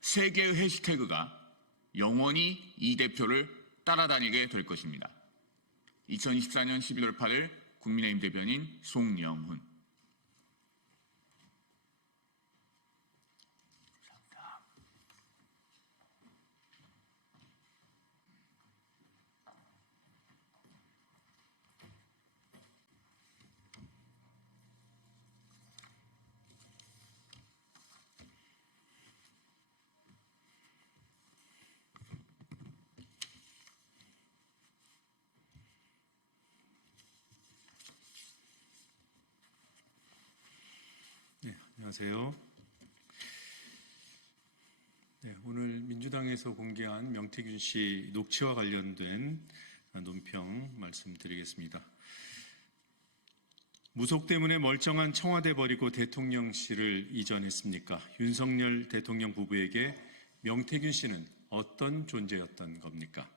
3개의 해시태그가 영원히 이 대표를 따라다니게 될 것입니다. 2024년 11월 8일 국민의힘 대변인 송영훈. 안녕하세요. 네, 오늘 민주당에서 공개한 명태균 씨 녹취와 관련된 논평 말씀드리겠습니다. 무속 때문에 멀쩡한 청와대 버리고 대통령실을 이전했습니까? 윤석열 대통령 부부에게 명태균 씨는 어떤 존재였던 겁니까?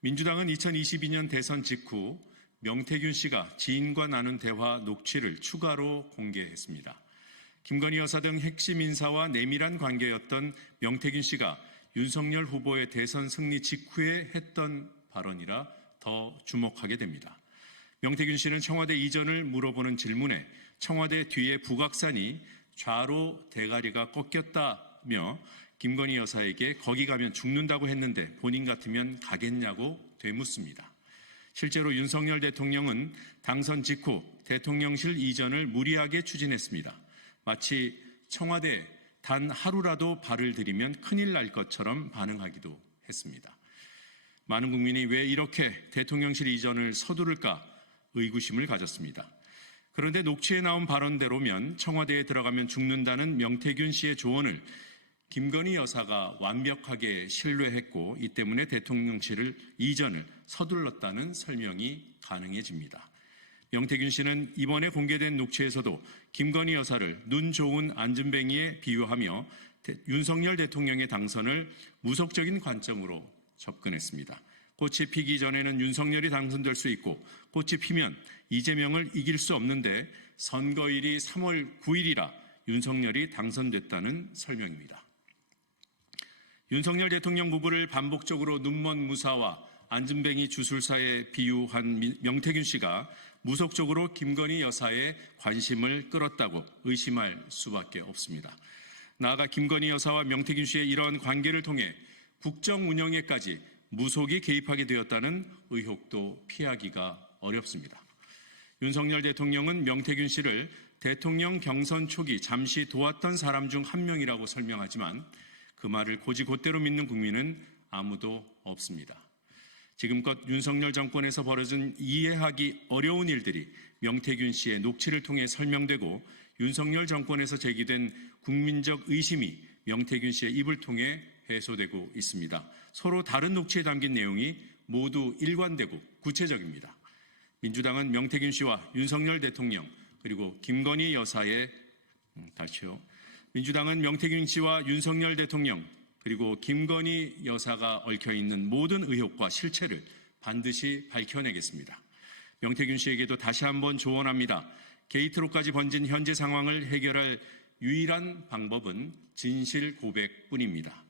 민주당은 2022년 대선 직후 명태균 씨가 지인과 나눈 대화 녹취를 추가로 공개했습니다. 김건희 여사 등 핵심 인사와 내밀한 관계였던 명태균 씨가 윤석열 후보의 대선 승리 직후에 했던 발언이라 더 주목하게 됩니다. 명태균 씨는 청와대 이전을 물어보는 질문에 청와대 뒤에 북악산이 좌로 대가리가 꺾였다며 김건희 여사에게 거기 가면 죽는다고 했는데 본인 같으면 가겠냐고 되묻습니다. 실제로 윤석열 대통령은 당선 직후 대통령실 이전을 무리하게 추진했습니다. 마치 청와대에 단 하루라도 발을 들이면 큰일 날 것처럼 반응하기도 했습니다. 많은 국민이 왜 이렇게 대통령실 이전을 서두를까 의구심을 가졌습니다. 그런데 녹취에 나온 발언대로면 청와대에 들어가면 죽는다는 명태균 씨의 조언을 김건희 여사가 완벽하게 신뢰했고 이 때문에 대통령실 이전을 서둘렀다는 설명이 가능해집니다. 명태균 씨는 이번에 공개된 녹취에서도 김건희 여사를 눈 좋은 안전뱅이에 비유하며 윤석열 대통령의 당선을 무속적인 관점으로 접근했습니다. 꽃이 피기 전에는 윤석열이 당선될 수 있고 꽃이 피면 이재명을 이길 수 없는데 선거일이 3월 9일이라 윤석열이 당선됐다는 설명입니다. 윤석열 대통령 부부를 반복적으로 눈먼 무사와 안전뱅이 주술사에 비유한 명태균 씨가 무속적으로 김건희 여사의 관심을 끌었다고 의심할 수밖에 없습니다. 나아가 김건희 여사와 명태균 씨의 이러한 관계를 통해 국정 운영에까지 무속이 개입하게 되었다는 의혹도 피하기가 어렵습니다. 윤석열 대통령은 명태균 씨를 대통령 경선 초기 잠시 도왔던 사람 중 한 명이라고 설명하지만 그 말을 곧이곧대로 믿는 국민은 아무도 없습니다. 지금껏 윤석열 정권에서 벌어진 이해하기 어려운 일들이 명태균 씨의 녹취를 통해 설명되고 윤석열 정권에서 제기된 국민적 의심이 명태균 씨의 입을 통해 해소되고 있습니다. 서로 다른 녹취에 담긴 내용이 모두 일관되고 구체적입니다. 민주당은 명태균 씨와 윤석열 대통령 그리고 김건희 여사의 민주당은 명태균 씨와 윤석열 대통령 그리고 김건희 여사가 얽혀있는 모든 의혹과 실체를 반드시 밝혀내겠습니다. 명태균 씨에게도 다시 한번 조언합니다. 게이트로까지 번진 현재 상황을 해결할 유일한 방법은 진실 고백뿐입니다.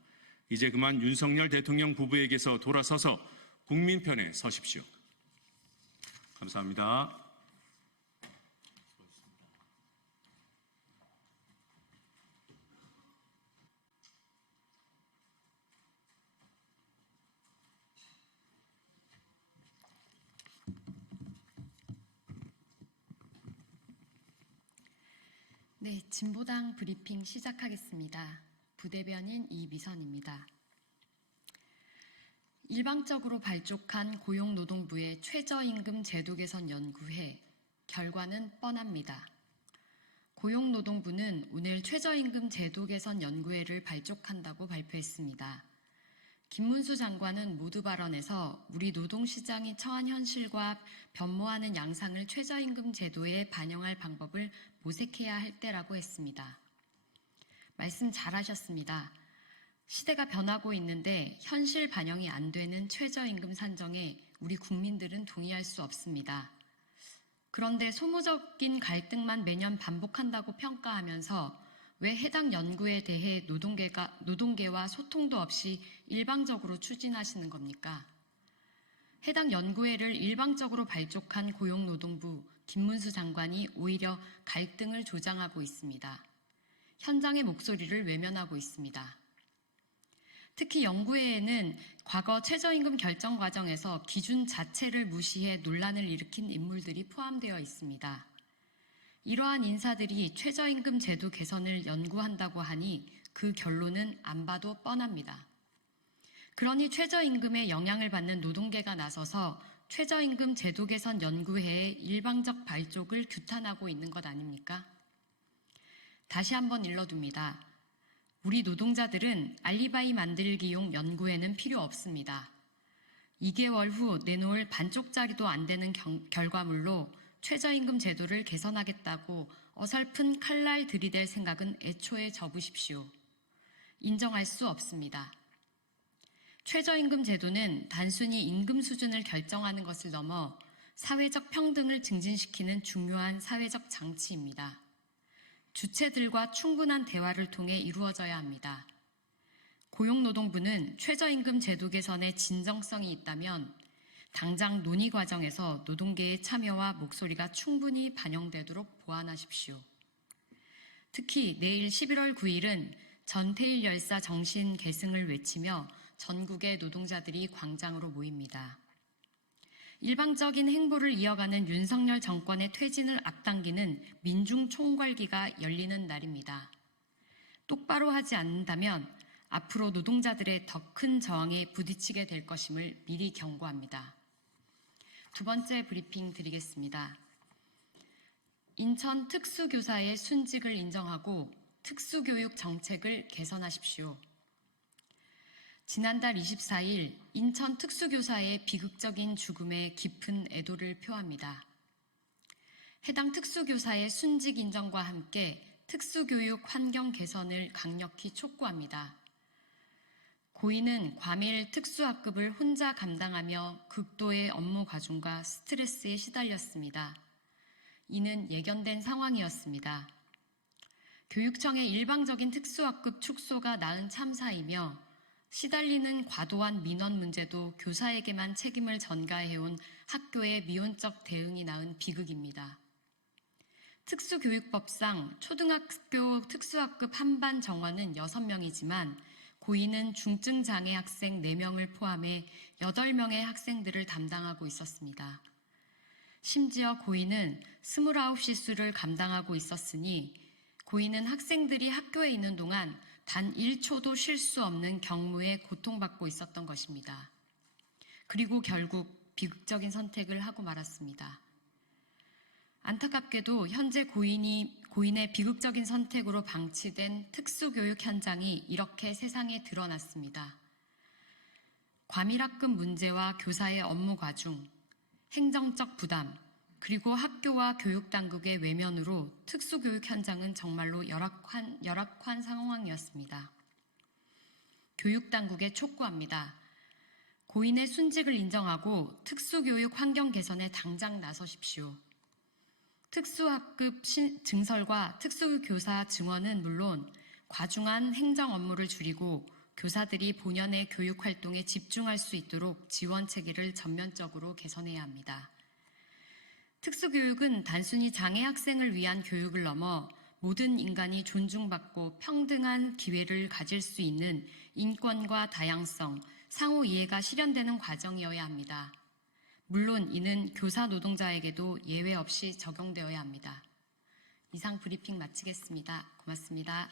이제 그만 윤석열 대통령 부부에게서 돌아서서 국민 편에 서십시오. 감사합니다. 네, 진보당 브리핑 시작하겠습니다. 부대변인 이미선입니다. 일방적으로 발족한 고용노동부의 최저임금 제도 개선 연구회 결과는 뻔합니다. 고용노동부는 오늘 최저임금 제도 개선 연구회를 발족한다고 발표했습니다. 김문수 장관은 모두 발언에서 우리 노동시장이 처한 현실과 변모하는 양상을 최저임금 제도에 반영할 방법을 모색해야 할 때라고 했습니다. 말씀 잘하셨습니다. 시대가 변하고 있는데 현실 반영이 안 되는 최저임금 산정에 우리 국민들은 동의할 수 없습니다. 그런데 소모적인 갈등만 매년 반복한다고 평가하면서 왜 해당 연구에 대해 노동계와 소통도 없이 일방적으로 추진하시는 겁니까? 해당 연구회를 일방적으로 발족한 고용노동부 김문수 장관이 오히려 갈등을 조장하고 있습니다. 현장의 목소리를 외면하고 있습니다. 특히 연구회에는 과거 최저임금 결정 과정에서 기준 자체를 무시해 논란을 일으킨 인물들이 포함되어 있습니다. 이러한 인사들이 최저임금 제도 개선을 연구한다고 하니 그 결론은 안 봐도 뻔합니다. 그러니 최저임금에 영향을 받는 노동계가 나서서 최저임금 제도 개선 연구회의 일방적 발족을 규탄하고 있는 것 아닙니까? 다시 한번 일러둡니다. 우리 노동자들은 알리바이 만들기용 연구에는 필요 없습니다. 2개월 후 내놓을 반쪽짜리도 안 되는 결과물로 최저임금 제도를 개선하겠다고 어설픈 칼날 들이댈 생각은 애초에 접으십시오. 인정할 수 없습니다. 최저임금 제도는 단순히 임금 수준을 결정하는 것을 넘어 사회적 평등을 증진시키는 중요한 사회적 장치입니다. 주체들과 충분한 대화를 통해 이루어져야 합니다. 고용노동부는 최저임금 제도 개선에 진정성이 있다면 당장 논의 과정에서 노동계의 참여와 목소리가 충분히 반영되도록 보완하십시오. 특히 내일 11월 9일은 전태일 열사 정신 계승을 외치며 전국의 노동자들이 광장으로 모입니다. 일방적인 행보를 이어가는 윤석열 정권의 퇴진을 앞당기는 민중 총괄기가 열리는 날입니다. 똑바로 하지 않는다면 앞으로 노동자들의 더 큰 저항에 부딪히게 될 것임을 미리 경고합니다. 두 번째 브리핑 드리겠습니다. 인천 특수교사의 순직을 인정하고 특수교육 정책을 개선하십시오. 지난달 24일 인천 특수교사의 비극적인 죽음에 깊은 애도를 표합니다. 해당 특수교사의 순직 인정과 함께 특수교육 환경 개선을 강력히 촉구합니다. 고인은 과밀 특수학급을 혼자 감당하며 극도의 업무 과중과 스트레스에 시달렸습니다. 이는 예견된 상황이었습니다. 교육청의 일방적인 특수학급 축소가 낳은 참사이며 시달리는 과도한 민원 문제도 교사에게만 책임을 전가해온 학교의 미온적 대응이 낳은 비극입니다. 특수교육법상 초등학교 특수학급 한반 정원은 6명이지만 고인은 중증장애 학생 4명을 포함해 8명의 학생들을 담당하고 있었습니다. 심지어 고인은 29시수를 감당하고 있었으니 고인은 학생들이 학교에 있는 동안 단 1초도 쉴 수 없는 경무에 고통받고 있었던 것입니다. 그리고 결국 비극적인 선택을 하고 말았습니다. 안타깝게도 현재 고인의 비극적인 선택으로 방치된 특수교육 현장이 이렇게 세상에 드러났습니다. 과밀학급 문제와 교사의 업무 과중, 행정적 부담, 그리고 학교와 교육당국의 외면으로 특수교육 현장은 정말로 열악한 상황이었습니다. 교육당국에 촉구합니다. 고인의 순직을 인정하고 특수교육 환경 개선에 당장 나서십시오. 특수학급 증설과 특수교사 증원은 물론 과중한 행정 업무를 줄이고 교사들이 본연의 교육 활동에 집중할 수 있도록 지원 체계를 전면적으로 개선해야 합니다. 특수교육은 단순히 장애 학생을 위한 교육을 넘어 모든 인간이 존중받고 평등한 기회를 가질 수 있는 인권과 다양성, 상호 이해가 실현되는 과정이어야 합니다. 물론 이는 교사 노동자에게도 예외 없이 적용되어야 합니다. 이상 브리핑 마치겠습니다. 고맙습니다.